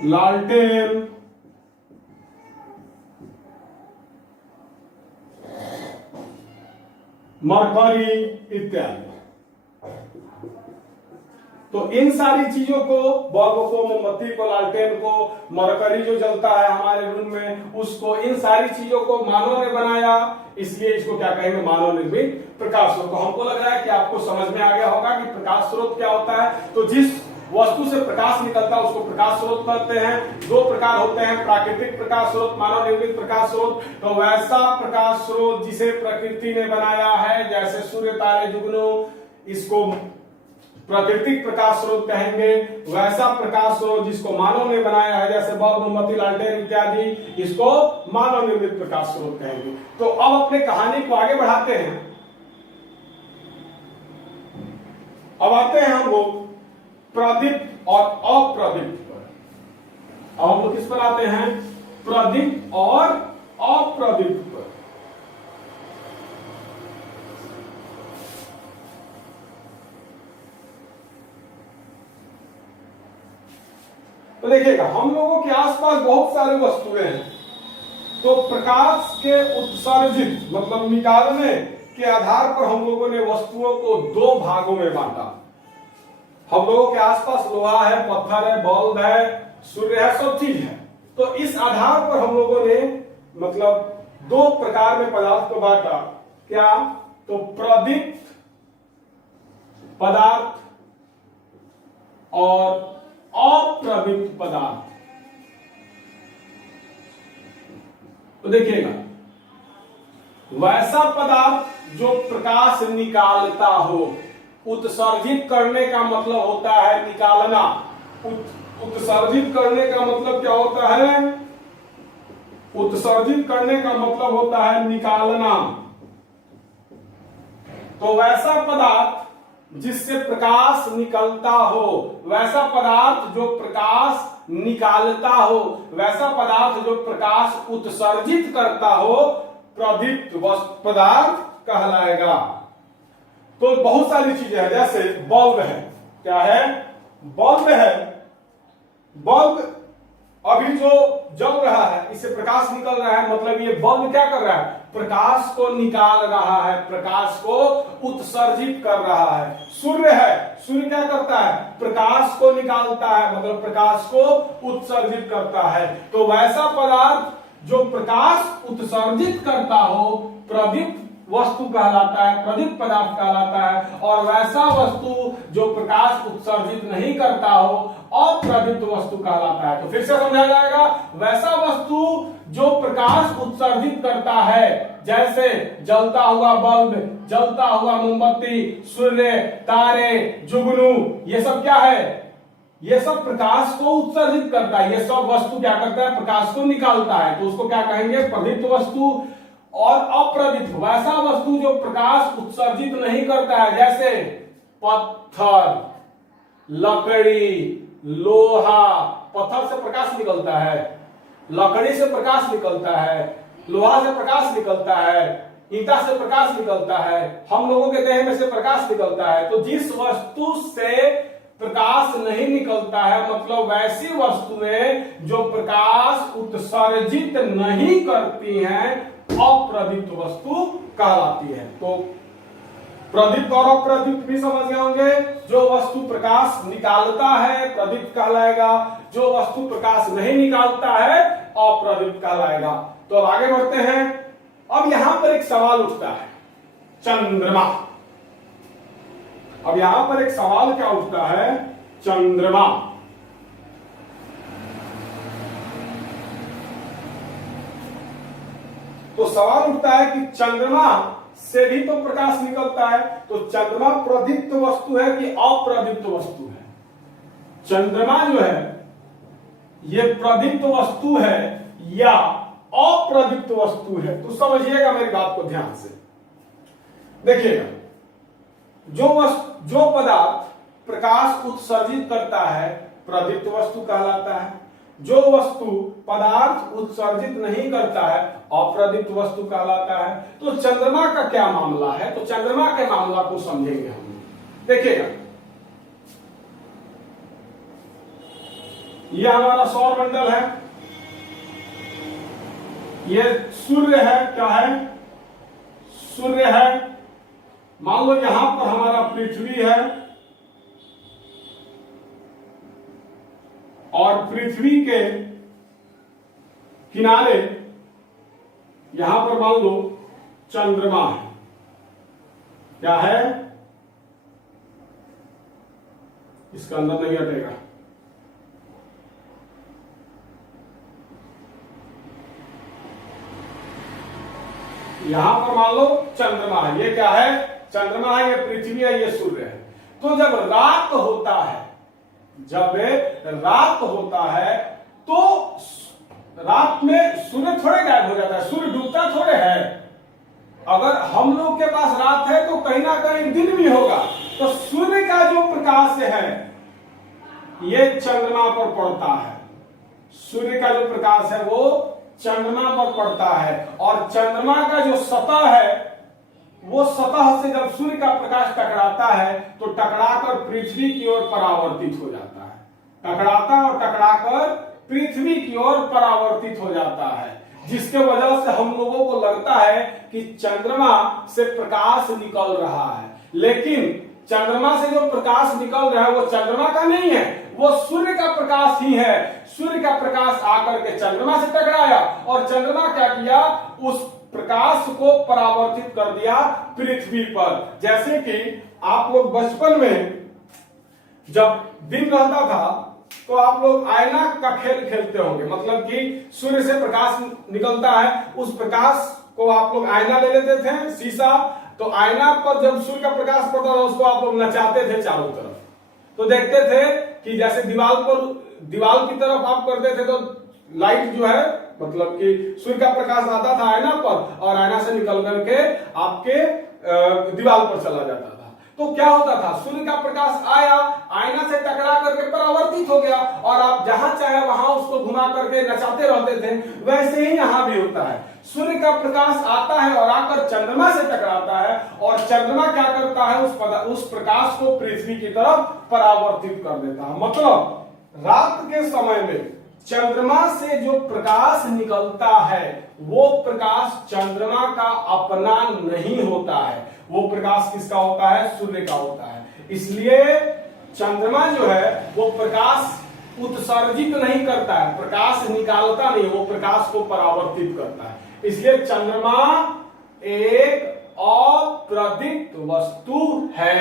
लालटेन, मरकरी इत्यादि। तो इन सारी चीजों को, बल्ब को, मोमबत्ती को, लालटेन को, मरकरी जो जलता है हमारे रूम में, उसको, इन सारी चीजों को मानव ने बनाया, इसलिए इसको क्या कहेंगे? मानव निर्मित प्रकाश स्रोत। तो हमको लग रहा है कि आपको समझ में आ गया होगा कि प्रकाश स्रोत क्या होता है। तो जिस वस्तु से प्रकाश निकलता है उसको प्रकाश स्रोत कहते हैं। दो प्रकार होते हैं, प्राकृतिक प्रकाश स्रोत, मानव निर्मित प्रकाश स्रोत। तो वैसा प्रकाश स्रोत जिसे प्रकृति ने बनाया है, जैसे सूर्य, तारे, जुगनू, इसको प्राकृतिक प्रकाश स्रोत कहेंगे। वैसा प्रकाश स्रोत जिसको मानव ने बनाया है, जैसे बल्ब, मोमबत्ती, लालटेन इत्यादि, इसको मानव निर्मित प्रकाश स्रोत कहेंगे। तो अब अपने कहानी को आगे बढ़ाते हैं। अब आते हैं हम लोग प्रदीप्त और अप्रदीप्त पर। अब हम लोग किस पर आते हैं? प्रदीप्त और अप्रदीप्त पर। तो देखिएगा, हम लोगों के आसपास बहुत सारे वस्तुएं हैं। तो प्रकाश के उत्सर्जित मतलब निकालने के आधार पर हम लोगों ने वस्तुओं को दो भागों में बांटा। हम लोगों के आसपास लोहा है, पत्थर है, बल्ब है, सूर्य है, सब चीज है। तो इस आधार पर हम लोगों ने मतलब दो प्रकार में पदार्थ को बांटा। क्या? तो प्रदीप्त पदार्थ और अप्रदीप्त पदार्थ। तो देखिएगा, वैसा पदार्थ जो प्रकाश निकालता हो, उत्सर्जित करने का मतलब होता है निकालना। उत्सर्जित करने का मतलब क्या होता है? उत्सर्जित करने का मतलब होता है निकालना। तो वैसा पदार्थ जिससे प्रकाश निकलता हो, वैसा पदार्थ जो प्रकाश निकालता हो, वैसा पदार्थ जो प्रकाश उत्सर्जित करता हो, प्रदीप्त पदार्थ कहलाएगा। तो बहुत सारी चीजें हैं, जैसे बल्ब है। क्या है? बल्ब है। बल्ब अभी जो जल रहा है, इससे प्रकाश निकल रहा है, मतलब ये बल्ब क्या कर रहा है? प्रकाश को निकाल रहा है, प्रकाश को उत्सर्जित कर रहा है। सूर्य है। सूर्य क्या करता है? प्रकाश को निकालता है, मतलब प्रकाश को उत्सर्जित करता है। तो वैसा पदार्थ जो प्रकाश उत्सर्जित करता हो, प्रदीप्त वस्तु कहलाता है, प्रदीप्त पदार्थ कहलाता है। और वैसा वस्तु जो प्रकाश उत्सर्जित नहीं करता हो, अप्रदीप्त वस्तु कहलाता है। तो फिर से समझा जाएगा, वैसा वस्तु जो प्रकाश उत्सर्जित करता है, जैसे जलता हुआ बल्ब, जलता हुआ मोमबत्ती, सूर्य, तारे, जुगनू, ये सब क्या है? ये सब प्रकाश को उत्सर्जित करता है। ये सब वस्तु क्या करता है? प्रकाश को निकालता है। तो उसको क्या कहेंगे? प्रदीप्त वस्तु। और अप्रदीप्त वैसा वस्तु जो प्रकाश उत्सर्जित नहीं करता है, जैसे पत्थर, लकड़ी, लोहा। पत्थर से प्रकाश निकलता है, लकड़ी से प्रकाश निकलता है, लोहा से प्रकाश निकलता है, ईंटा से प्रकाश निकलता है, हम लोगों के देह में से प्रकाश निकलता है। तो जिस वस्तु से प्रकाश नहीं निकलता है, मतलब वैसी वस्तुएं जो प्रकाश उत्सर्जित नहीं करती हैं, अप्रदीप्त वस्तु कहलाती है। तो प्रदीप्त और अप्रदीप्त भी समझ गए होंगे। जो वस्तु प्रकाश निकालता है प्रदीप्त कहलाएगा, जो वस्तु प्रकाश नहीं निकालता है अप्रदीप्त कहलाएगा। तो अब आगे बढ़ते हैं। अब यहां पर एक सवाल उठता है, चंद्रमा। अब यहां पर एक सवाल क्या उठता है? चंद्रमा। तो सवाल उठता है कि चंद्रमा से भी तो प्रकाश निकलता है, तो चंद्रमा प्रदीप्त वस्तु है कि अप्रदीप्त वस्तु है? चंद्रमा जो है ये प्रदीप्त वस्तु है या अप्रदीप्त वस्तु है? तो समझिएगा मेरी बात को ध्यान से। देखिएगा, जो पदार्थ प्रकाश उत्सर्जित करता है प्रदीप्त वस्तु कहलाता है, जो वस्तु पदार्थ उत्सर्जित नहीं करता है अप्रदीप्त वस्तु कहलाता है। तो चंद्रमा का क्या मामला है? तो चंद्रमा के मामला को समझेंगे हम। देखिएगा, यह हमारा सौर मंडल है, ये सूर्य है। क्या है? सूर्य है। मान लो यहां पर हमारा पृथ्वी है, और पृथ्वी के किनारे यहां पर मान लो चंद्रमा है। क्या है? इसका अंदर नहीं हटेगा। यहां पर मान लो चंद्रमा है। ये क्या है? चंद्रमा है, ये पृथ्वी है, ये सूर्य है। तो जब रात होता है, जब रात होता है तो रात में सूर्य थोड़े गायब हो जाता है, सूर्य डूबता थोड़े है। अगर हम लोग के पास रात है तो कहीं ना कहीं दिन भी होगा। तो सूर्य का जो प्रकाश है ये चंद्रमा पर पड़ता है, सूर्य का जो प्रकाश है वो चंद्रमा पर पड़ता है। और चंद्रमा का जो सतह है वो सतह से जब सूर्य का प्रकाश टकराता है तो टकराकर पृथ्वी की ओर परावर्तित हो जाता है, टकराता और टकराकर पृथ्वी की ओर परावर्तित हो जाता है, जिसके वजह से हम लोगों को लगता है कि चंद्रमा से प्रकाश निकल रहा है। लेकिन चंद्रमा से जो प्रकाश निकल रहा है वो चंद्रमा का नहीं है, वो सूर्य का प्रकाश ही है। सूर्य का प्रकाश आकर के चंद्रमा से टकराया और चंद्रमा क्या किया? उस प्रकाश को परावर्तित कर दिया पृथ्वी पर। जैसे कि आप लोग बचपन में जब दिन रहता था तो आप लोग आईना का खेल खेलते होंगे, मतलब कि सूर्य से प्रकाश निकलता है, उस प्रकाश को आप लोग आईना ले लेते थे, शीशा। तो आईना पर जब सूर्य का प्रकाश पड़ता था उसको आप लोग नचाते थे चारों तरफ, तो देखते थे कि जैसे दीवार की तरफ आप करते थे तो लाइट जो है मतलब कि सूर्य का प्रकाश आता था आईना पर और आईना से निकल करके आपके दीवार पर चला जाता था। तो क्या होता था, सूर्य का प्रकाश आया, आईना से टकरा करके परावर्तित हो गया और आप जहां चाहे वहां उसको घुमा करके नचाते रहते थे। वैसे ही यहां भी होता है, सूर्य का प्रकाश आता है और आकर चंद्रमा से टकराता है और चंद्रमा क्या करता है, उस प्रकाश को पृथ्वी की तरफ परावर्तित कर देता है। मतलब रात के समय में चंद्रमा से जो प्रकाश निकलता है वो प्रकाश चंद्रमा का अपना नहीं होता है, वो प्रकाश किसका होता है, सूर्य का होता है। इसलिए चंद्रमा जो है वो प्रकाश उत्सर्जित नहीं करता है, प्रकाश निकालता नहीं, वो प्रकाश को परावर्तित करता है। इसलिए चंद्रमा एक अप्रदीप्त वस्तु है,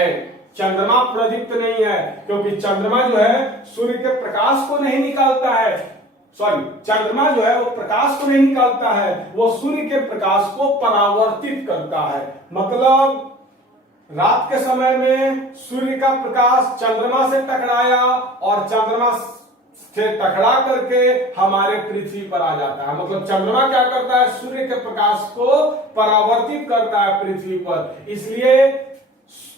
चंद्रमा प्रदीप्त नहीं है, क्योंकि चंद्रमा जो है सूर्य के प्रकाश को नहीं निकालता है, चंद्रमा जो है वो प्रकाश को नहीं निकालता है, वो सूर्य के प्रकाश को परावर्तित करता है। मतलब रात के समय में सूर्य का प्रकाश चंद्रमा से टकराया और चंद्रमा से टकरा करके हमारे पृथ्वी पर आ जाता है। मतलब चंद्रमा क्या करता है, सूर्य के प्रकाश को परावर्तित करता है पृथ्वी पर। इसलिए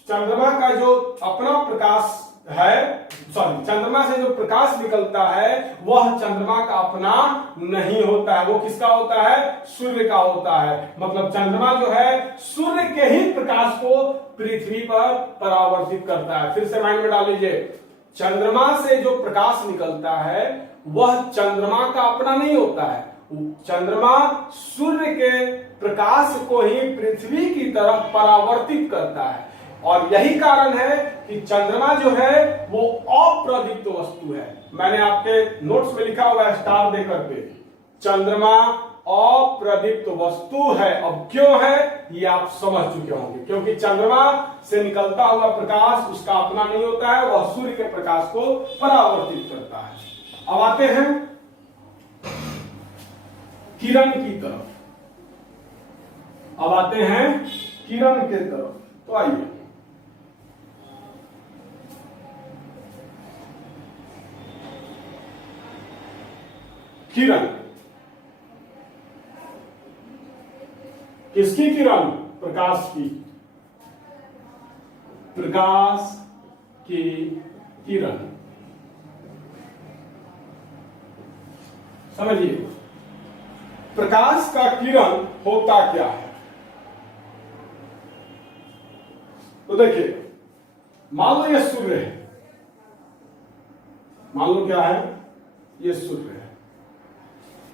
चंद्रमा का जो अपना प्रकाश है, चंद्रमा से जो प्रकाश निकलता है वह चंद्रमा का अपना नहीं होता है, वो किसका होता है, सूर्य का होता है। मतलब चंद्रमा जो है सूर्य के ही प्रकाश को पृथ्वी पर परावर्तित करता है। फिर से माइंड में डाल लीजिए, चंद्रमा से जो प्रकाश निकलता है वह चंद्रमा का अपना नहीं होता है, चंद्रमा सूर्य के प्रकाश को ही पृथ्वी की तरफ परावर्तित करता है। और यही कारण है कि चंद्रमा जो है वो अप्रदीप्त वस्तु है। मैंने आपके नोट्स में लिखा हुआ है स्टार देकर पे, चंद्रमा अप्रदीप्त वस्तु है। अब क्यों है ये आप समझ चुके होंगे, क्योंकि चंद्रमा से निकलता हुआ प्रकाश उसका अपना नहीं होता है, वह सूर्य के प्रकाश को परावर्तित करता है। अब आते हैं किरण की तरफ, अब आते हैं किरण के तरफ। तो आइए, किरण, किसकी किरण, प्रकाश की, प्रकाश की किरण। समझिए प्रकाश का किरण होता क्या है। तो देखिए, मान लो ये सूर्य है, मान लो क्या है, ये सूर्य है,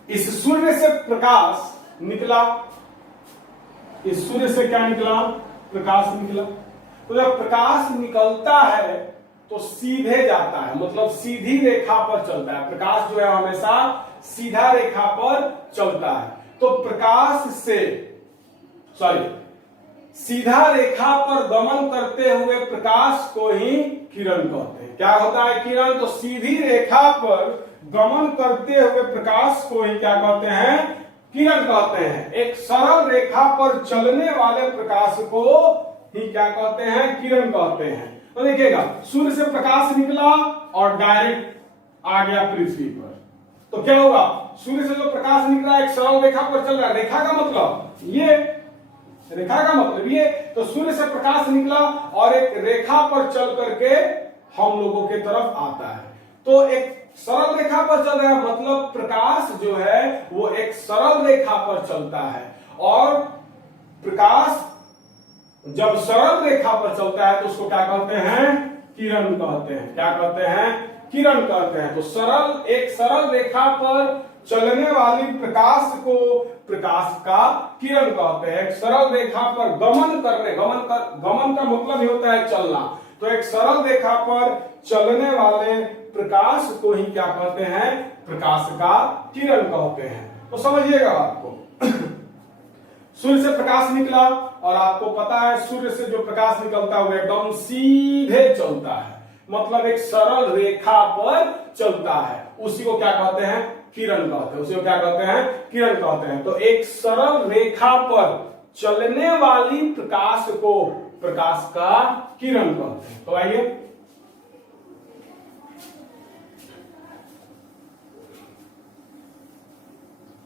इस सूर्य से प्रकाश निकला, इस सूर्य से क्या निकला, प्रकाश निकला। तो जब प्रकाश निकलता है तो सीधे जाता है, मतलब सीधी रेखा पर चलता है। प्रकाश जो है हमेशा सीधा रेखा पर चलता है। तो प्रकाश से सीधा रेखा पर गमन करते हुए प्रकाश को ही किरण कहते हैं। क्या होता है किरण, तो सीधी रेखा पर गमन करते हुए प्रकाश को ही क्या कहते हैं, किरण कहते हैं। एक सरल रेखा पर चलने वाले प्रकाश को ही क्या कहते हैं, किरण कहते हैं। तो देखिएगा, सूर्य से प्रकाश निकला और डायरेक्ट आ गया पृथ्वी पर, तो क्या होगा, सूर्य से जो प्रकाश निकला एक सरल रेखा पर चल रहा है। रेखा का मतलब ये, रेखा का मतलब ये, तो सूर्य से प्रकाश निकला और एक रेखा पर चल करके हम लोगों के तरफ आता है। तो एक सरल रेखा पर चल रहा है, मतलब प्रकाश जो है वो एक सरल रेखा पर चलता है। और प्रकाश जब सरल रेखा पर चलता है तो उसको क्या कहते हैं, किरण कहते हैं। क्या कहते हैं, किरण कहते हैं। तो एक सरल रेखा पर चलने वाली प्रकाश को प्रकाश का किरण कहते हैं। एक सरल रेखा पर गमन करने, गमन का मतलब ही होता है चलना। तो एक सरल रेखा पर चलने वाले प्रकाश को ही क्या कहते हैं, प्रकाश का किरण कहते हैं। तो समझिएगा आपको, सूर्य से प्रकाश निकला और आपको पता है सूर्य से जो प्रकाश निकलता है वो एकदम सीधे चलता है, मतलब एक सरल रेखा पर चलता है। उसी को क्या कहते हैं, किरण कहते हैं। उसी को क्या कहते हैं, किरण कहते हैं। तो एक सरल रेखा पर चलने वाली प्रकाश को प्रकाश का किरण कहते हैं। तो आइए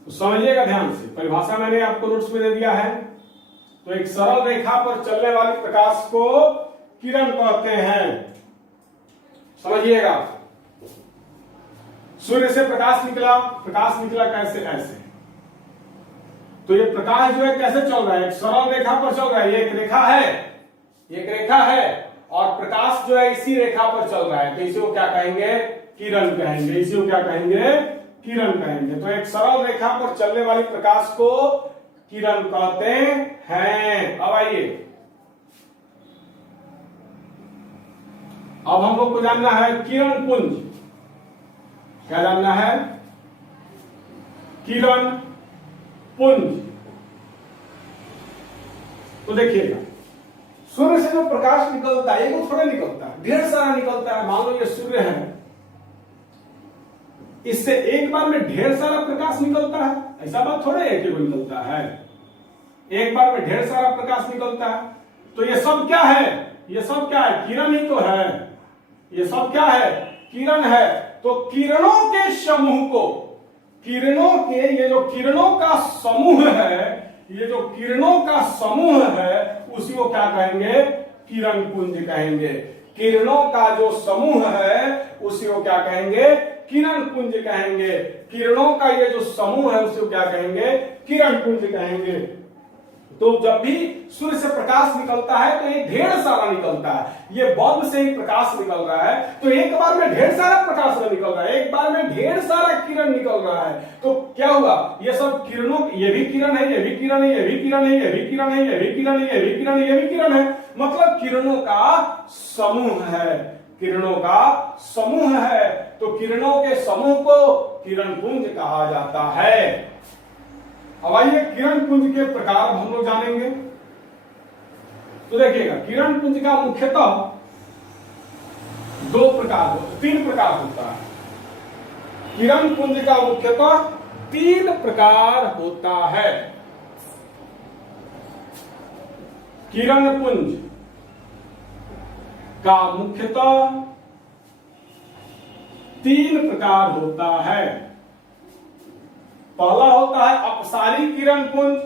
तो समझिएगा ध्यान से, परिभाषा मैंने आपको नोट्स में दे दिया है। तो एक सरल रेखा पर चलने वाले प्रकाश को किरण कहते हैं। समझिएगा, सूर्य से प्रकाश निकला कैसे? ऐसे। तो ये प्रकाश जो है कैसे चल रहा है? एक सरल रेखा पर चल रहा है। ये एक रेखा है और प्रकाश जो है इसी रेखा पर चल रहा है, तो इसी को क्या कहेंगे? किरण कहेंगे। इसी को क्या कहेंगे? किरण कहेंगे। तो एक सरल रेखा पर चलने वाली प्रकाश को किरण कहते हैं। अब आइए, अब हम लोग को जानना है किरण पुंज। क्या जानना है? किरण पुंज। तो देखिएगा, सूर्य से जो प्रकाश निकलता है वो थोड़ा निकलता है, ढेर सारा निकलता है। मान लो ये सूर्य है, इससे एक बार में ढेर सारा प्रकाश निकलता है, ऐसा बात थोड़ा है कि वो निकलता है। एक बार में ढेर सारा प्रकाश निकलता है। तो ये सब क्या है? ये सब क्या है? किरण ही तो है। ये सब क्या है? किरण है। तो किरणों के समूह को, ये जो किरणों का समूह है, ये जो किरणों का समूह है, उसी को क्या कहेंगे? किरण पुंज कहेंगे। किरणों का जो समूह है उसी को क्या कहेंगे? किरण पुंज कहेंगे। किरणों का ये जो समूह है उसी को क्या कहेंगे? किरण पुंज कहेंगे। तो जब भी सूर्य से प्रकाश निकलता है तो ये ढेर सारा निकलता है। ये बल्ब से ही प्रकाश निकल रहा है, तो एक बार में ढेर सारा प्रकाश निकल रहा है, एक बार में ढेर सारा किरण निकल रहा है। तो क्या हुआ? ये सब किरणों, ये भी किरण है, ये भी किरण है, ये भी किरण है, ये भी किरण है, ये भी किरण है, ये भी किरण है, ये भी किरण है। मतलब किरणों का समूह है। किरणों का समूह है। तो किरणों के समूह को किरण पुंज कहा जाता है। अब आइए किरण पुंज के प्रकार हम लोग जानेंगे। तो देखिएगा, किरण पुंज का मुख्यतः तीन प्रकार होता है। किरण पुंज का मुख्यतः 3 प्रकार होता है। किरण पुंज का मुख्यतः 3 प्रकार होता है। पहला होता है अपसारी किरण पुंज।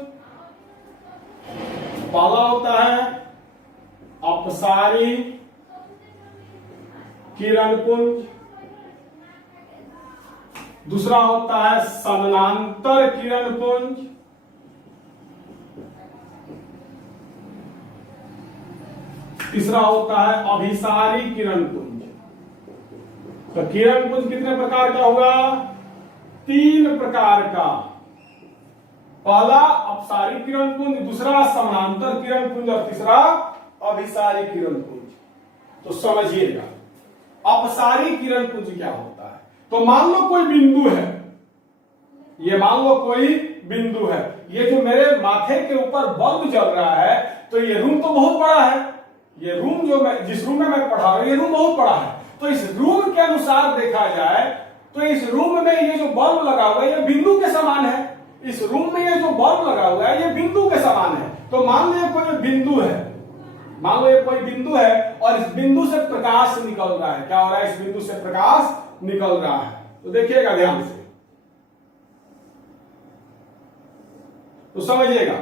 पहला होता है अपसारी किरण पुंज। दूसरा होता है समानांतर किरण पुंज। तीसरा होता है अभिसारी किरण पुंज। तो किरण पुंज कितने प्रकार का होगा? 3 प्रकार का। पहला अपसारी किरण पुंज, दूसरा समानांतर किरण पुंज और तीसरा अभिसारी किरण पुंज। तो समझिएगा, अपसारी किरण पुंज क्या होता है? तो मान लो कोई बिंदु है, ये मान लो कोई बिंदु है, ये जो मेरे माथे के ऊपर बल्ब जल रहा है, तो ये रूम तो बहुत बड़ा है। ये रूम जिस रूम में मैं पढ़ा रहा हूं, ये रूम बहुत बड़ा है। तो इस रूम के अनुसार देखा जाए तो इस रूम में ये जो बल्ब लगा हुआ है ये बिंदु के समान है। इस रूम में ये जो बल्ब लगा हुआ है ये बिंदु के समान है। तो मान लो ये कोई बिंदु है, मान लो ये कोई बिंदु है और इस बिंदु से प्रकाश निकल रहा है। क्या हो रहा है? इस बिंदु से प्रकाश निकल रहा है। तो देखिएगा ध्यान से, तो समझिएगा,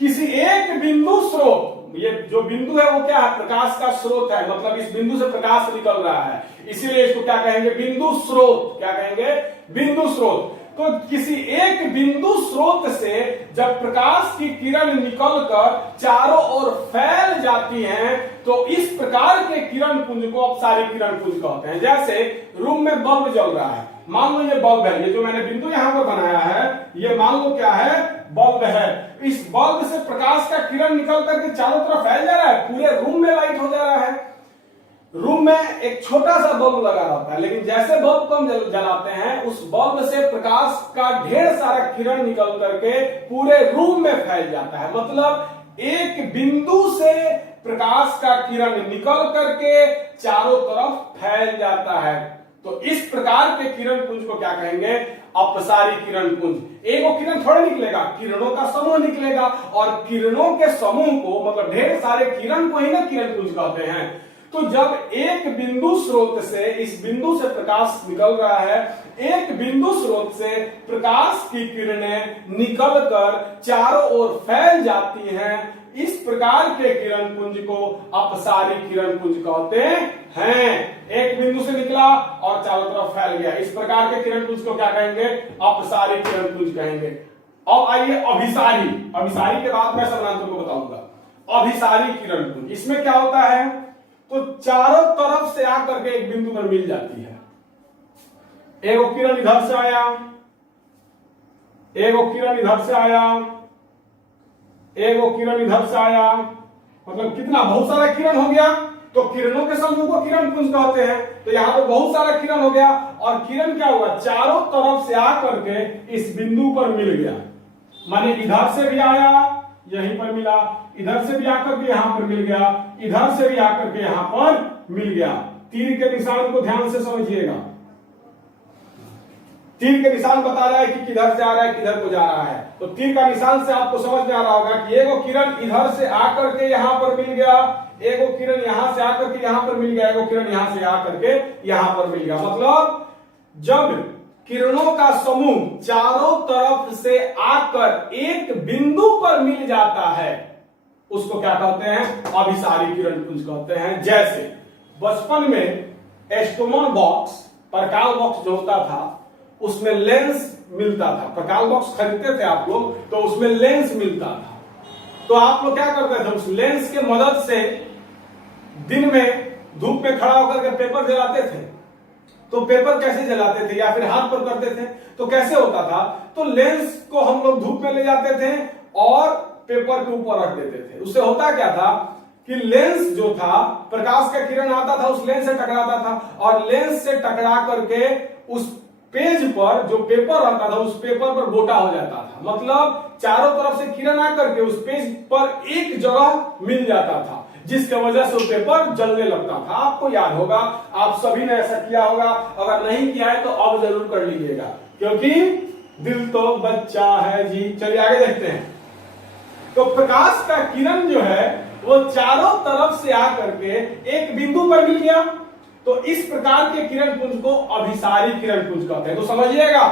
किसी एक बिंदु स्रोत, ये जो बिंदु है वो क्या है? प्रकाश का स्रोत है। मतलब इस बिंदु से प्रकाश निकल रहा है, इसीलिए इसको क्या कहेंगे? बिंदु स्रोत। क्या कहेंगे? बिंदु स्रोत। तो किसी एक बिंदु स्रोत से जब प्रकाश की किरण निकलकर चारों ओर फैल जाती हैं, तो इस प्रकार के किरण पुंज को अपसारी किरण पुंज कहते हैं। जैसे रूम में बल्ब जल रहा है, मान लो ये बल्ब है, ये जो मैंने बिंदु यहां पर बनाया है, ये मान लो क्या है? बल्ब है। इस बल्ब से प्रकाश का किरण निकल करके चारों तरफ फैल जा रहा है, पूरे रूम में लाइट हो जा रहा है। रूम में एक छोटा सा बल्ब लगा रहता है, लेकिन जैसे बल्ब को हम जलाते हैं, उस बल्ब से प्रकाश का ढेर सारा किरण निकल करके पूरे रूम में फैल जाता है। मतलब एक बिंदु से प्रकाश का किरण निकल करके चारों तरफ फैल जाता है। तो इस प्रकार के किरण पुंज को क्या कहेंगे? अपसारी किरण पुंज। एक किरण थोड़ा निकलेगा, किरणों का समूह निकलेगा, और किरणों के समूह को, मतलब ढेर सारे किरण को ही ना किरण पुंज कहते हैं। तो जब एक बिंदु स्रोत से, इस बिंदु से प्रकाश निकल रहा है, एक बिंदु स्रोत से प्रकाश की किरणें निकलकर चारों ओर फैल जाती हैं, इस प्रकार के किरण पुंज को अपसारी किरण पुंज कहते हैं। एक बिंदु से निकला और चारों तरफ फैल गया, इस प्रकार के किरण पुंज को क्या कहेंगे? अपसारी किरण पुंज कहेंगे। अब आइए अभिसारी। अभिसारी के बाद मैं समानांतर को बताऊंगा। अभिसारी किरण पुंज, इसमें क्या होता है? तो चारों तरफ से आकर के एक बिंदु पर मिल जाती है। एक किरण इधर से आया, एक किरण इधर से आया, एक किरण इधर से आया, मतलब कितना? बहुत सारा किरण हो गया। तो किरणों के समूह को किरण पुंज कहते हैं। तो यहां पर बहुत सारा किरण हो गया और किरण क्या हुआ? चारों तरफ से आकर के इस बिंदु पर मिल गया। माने इधर से भी आया, यहीं पर मिला, इधर से भी आकर के यहां पर मिल गया, इधर से भी आकर के यहां पर मिल गया। तीर के निशान को ध्यान से समझिएगा। तीर के निशान बता रहा है कि किधर से आ रहा है, किधर को जा रहा है। तो तीर का निशान से आपको समझ में आ रहा होगा कि एगो किरण इधर से आकर के यहां पर मिल गया, एगो किरण यहां से आकर के यहां पर मिल गया, एगो किरण यहां से आकर के यहां पर मिल गया। मतलब जब किरणों का समूह चारों तरफ से आकर एक बिंदु पर मिल जाता है, उसको क्या कहते हैं? अभिसारी किरण पुंज कहते हैं। जैसे बचपन में एस्टोमन बॉक्स, प्रकाश बॉक्स जो होता था, उसमें लेंस मिलता था। प्रकाश बॉक्स खरीदते थे आप लोग, तो उसमें लेंस मिलता था। तो आप लोग क्या करते थे? उस लेंस के मदद से दिन में धूप में खड़ा होकर के पेपर जलाते थे। तो पेपर कैसे जलाते थे? या फिर हाथ पर करते थे। तो कैसे होता था? तो लेंस को हम लोग धूप में ले जाते थे और पेपर के ऊपर रख देते थे। उससे होता क्या था कि लेंस जो था, प्रकाश का किरण आता था, उस लेंस से टकराता था और लेंस से टकरा करके उस पेज पर जो पेपर रहता था, उस पेपर पर गोटा हो जाता था। मतलब चारों तरफ से किरण आकर के उस पेज पर एक जगह मिल जाता था, जिसके वजह से वो पेपर जलने लगता था। आपको याद होगा, आप सभी ने ऐसा किया होगा। अगर नहीं किया है तो अब जरूर कर लीजिएगा, क्योंकि दिल तो बच्चा है जी। चलिए आगे देखते हैं। तो प्रकाश का किरण जो है वो चारों तरफ से आकर के एक बिंदु पर मिल गया, तो इस प्रकार के किरण पुंज को अभिसारी किरण पुंज कहते हैं। तो समझिएगा,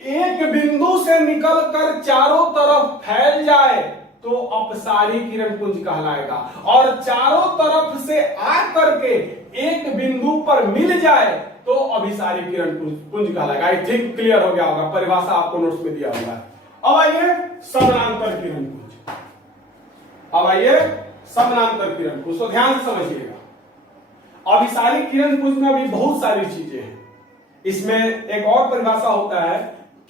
एक बिंदु से निकलकर चारों तरफ फैल जाए तो अपसारी किरण पुंज कहलाएगा, और चारों तरफ से आकर के एक बिंदु पर मिल जाए तो अभिसारी किरण पुंज कहलाएगा। आई थिंक क्लियर हो गया होगा, परिभाषा आपको नोट्स में दिया हुआ है। अब आइए समानांतर किरण पुंज। अब आइए समानांतर किरण पुंज, तो ध्यान से समझिएगा। अभिसारी किरण पुंज में भी बहुत सारी चीजें हैं। इसमें एक और परिभाषा होता है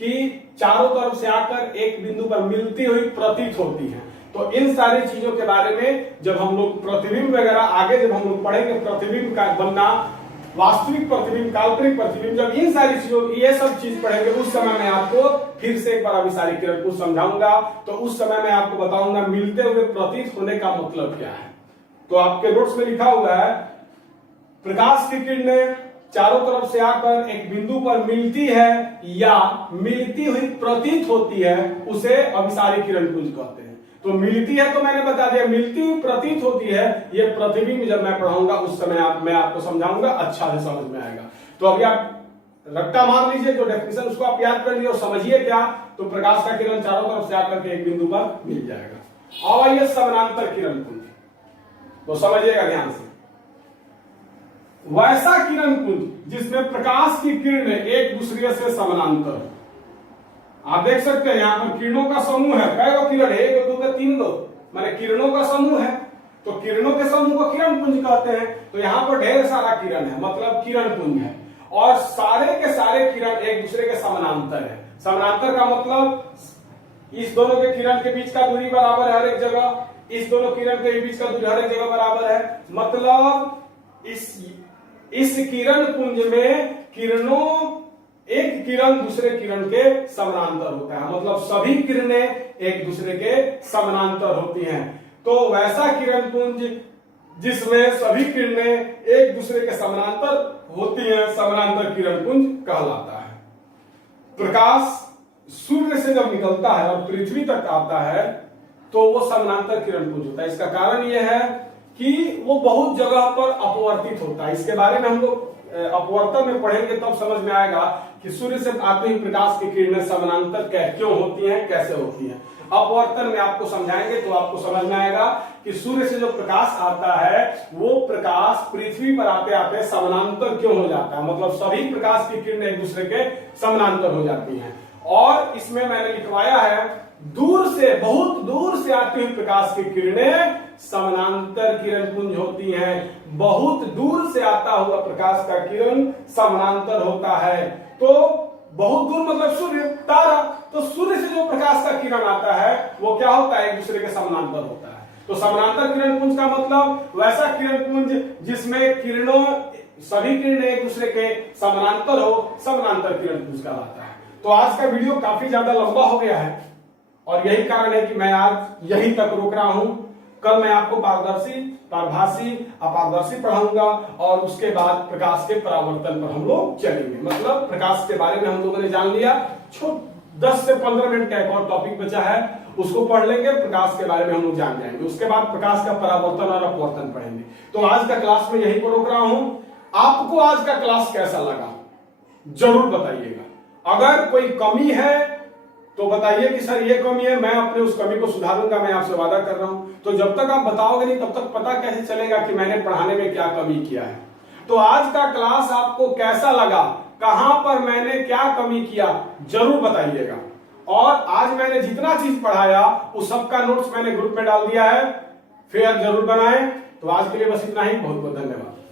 कि चारों तरफ से आकर एक बिंदु पर मिलती हुई प्रतीत होती है। तो इन सारी चीजों के बारे में जब हम लोग प्रतिबिंब वगैरह आगे जब हम लोग पढ़ेंगे, प्रतिबिंब का बनना, वास्तविक प्रतिबिंब, काल्पनिक प्रतिबिंब, जब इन सारी चीजों, ये सब चीज पढ़ेंगे, उस समय मैं आपको फिर से एक बार अभिसारी किरण पुंज समझाऊंगा। तो उस समय मैं आपको बताऊंगा मिलते हुए प्रतीत होने का मतलब क्या है। तो आपके नोट्स में लिखा हुआ है, प्रकाश की किरणें चारों तरफ से आकर एक बिंदु पर मिलती है या मिलती हुई प्रतीत होती है, उसे अभिसारी किरण पुंज कहते हैं। तो मिलती है तो मैंने बता दिया, मिलती हुई प्रतीत होती है, ये प्रतिबिंब जब मैं पढ़ाऊंगा उस समय मैं आपको समझाऊंगा, अच्छा से समझ में आएगा। तो अभी आप रट्टा मार लीजिए, जो डेफिनेशन उसको आप याद कर लीजिए और समझिए क्या। तो प्रकाश का किरण चारों तरफ से आकर के एक बिंदु पर मिल जाएगा। और आइए समानांतर किरण पुंज, तो समझिएगा ध्यान से। वैसा किरण पुंज जिसमें प्रकाश की किरणें एक दूसरे से समानांतर, आप देख सकते हैं यहां पर किरणों का समूह है। कई गो किरण है? 1 2 3 गो, माने किरणों का समूह है। तो किरणों के समूह को किरण पुंज कहते हैं। तो यहां पर ढेर सारा किरण है, मतलब किरण पुंज है, और सारे के सारे किरण एक दूसरे के समानांतर है। समानांतर का मतलब इस दोनों के किरण के बीच का दूरी बराबर है हर एक जगह, इस दोनों किरण के बीच का दूरी हर एक जगह बराबर है। मतलब इस किरण पुंज में किरणों, एक किरण दूसरे किरण के समानांतर होता है, मतलब सभी किरणें एक दूसरे के समानांतर होती हैं। तो वैसा किरण पुंज जिसमें सभी किरणें एक दूसरे के समानांतर होती हैं, समानांतर किरण पुंज कहलाता है। प्रकाश सूर्य से जब निकलता है और पृथ्वी तक आता है तो वो समानांतर किरण पुंज होता है। इसका कारण यह है कि वो बहुत जगह पर अपवर्तित होता है। इसके बारे में हम लोग अपवर्तन में पढ़ेंगे तब समझ में आएगा कि सूर्य से आते हुए प्रकाश की किरणें समानांतर क्यों होती हैं, कैसे होती हैं। अपवर्तन में आपको समझाएंगे तो आपको समझ में आएगा कि सूर्य से जो प्रकाश आता है वो प्रकाश पृथ्वी पर आते आते समानांतर क्यों हो जाता है, मतलब सभी प्रकाश की किरणें एक दूसरे के समानांतर हो जाती हैं। और इसमें मैंने लिखवाया है दूर से, बहुत दूर से आती हुई प्रकाश की किरणें समानांतर किरण पुंज होती हैं। बहुत दूर से आता हुआ प्रकाश का किरण समानांतर होता है। तो बहुत दूर मतलब सूर्य, तारा, तो सूर्य से जो प्रकाश का किरण आता है वो क्या होता है, एक दूसरे के समानांतर होता है। तो समानांतर किरण पुंज का मतलब वैसा किरण पुंज जिसमें किरणों, सभी किरणें एक दूसरे के समानांतर हो, समानांतर किरण पुंज कहलाता है। तो आज का वीडियो काफी ज्यादा लंबा हो गया है और यही कारण है कि मैं आज यहीं तक रोक रहा हूं। कल मैं आपको पारदर्शी, पारभासी, अपारदर्शी पढ़ाऊंगा और उसके बाद प्रकाश के परावर्तन पर हम लोग चलेंगे। मतलब प्रकाश के बारे में हम लोगों ने जान लिया। 10 से 15 मिनट का एक और टॉपिक बचा है, उसको पढ़ लेंगे। प्रकाश के बारे में हम लोग जान जाएंगे। उसके बाद प्रकाश का परावर्तन और अपवर्तन पढ़ेंगे। तो आज का क्लास में यहीं पर रोक रहा हूं। आपको आज का क्लास कैसा लगा जरूर बताइएगा। अगर कोई कमी है तो बताइए कि सर ये कमी है, मैं अपने उस कमी को सुधारूंगा, मैं आपसे वादा कर रहा हूं। तो जब तक आप बताओगे नहीं तब तक पता कैसे चलेगा कि मैंने पढ़ाने में क्या कमी किया है। तो आज का क्लास आपको कैसा लगा, कहां पर मैंने क्या कमी किया, जरूर बताइएगा। और आज मैंने जितना चीज पढ़ाया उस सबका नोट्स मैंने ग्रुप में डाल दिया है, फिर जरूर बनाएं। तो आज के लिए बस इतना ही। बहुत बहुत धन्यवाद।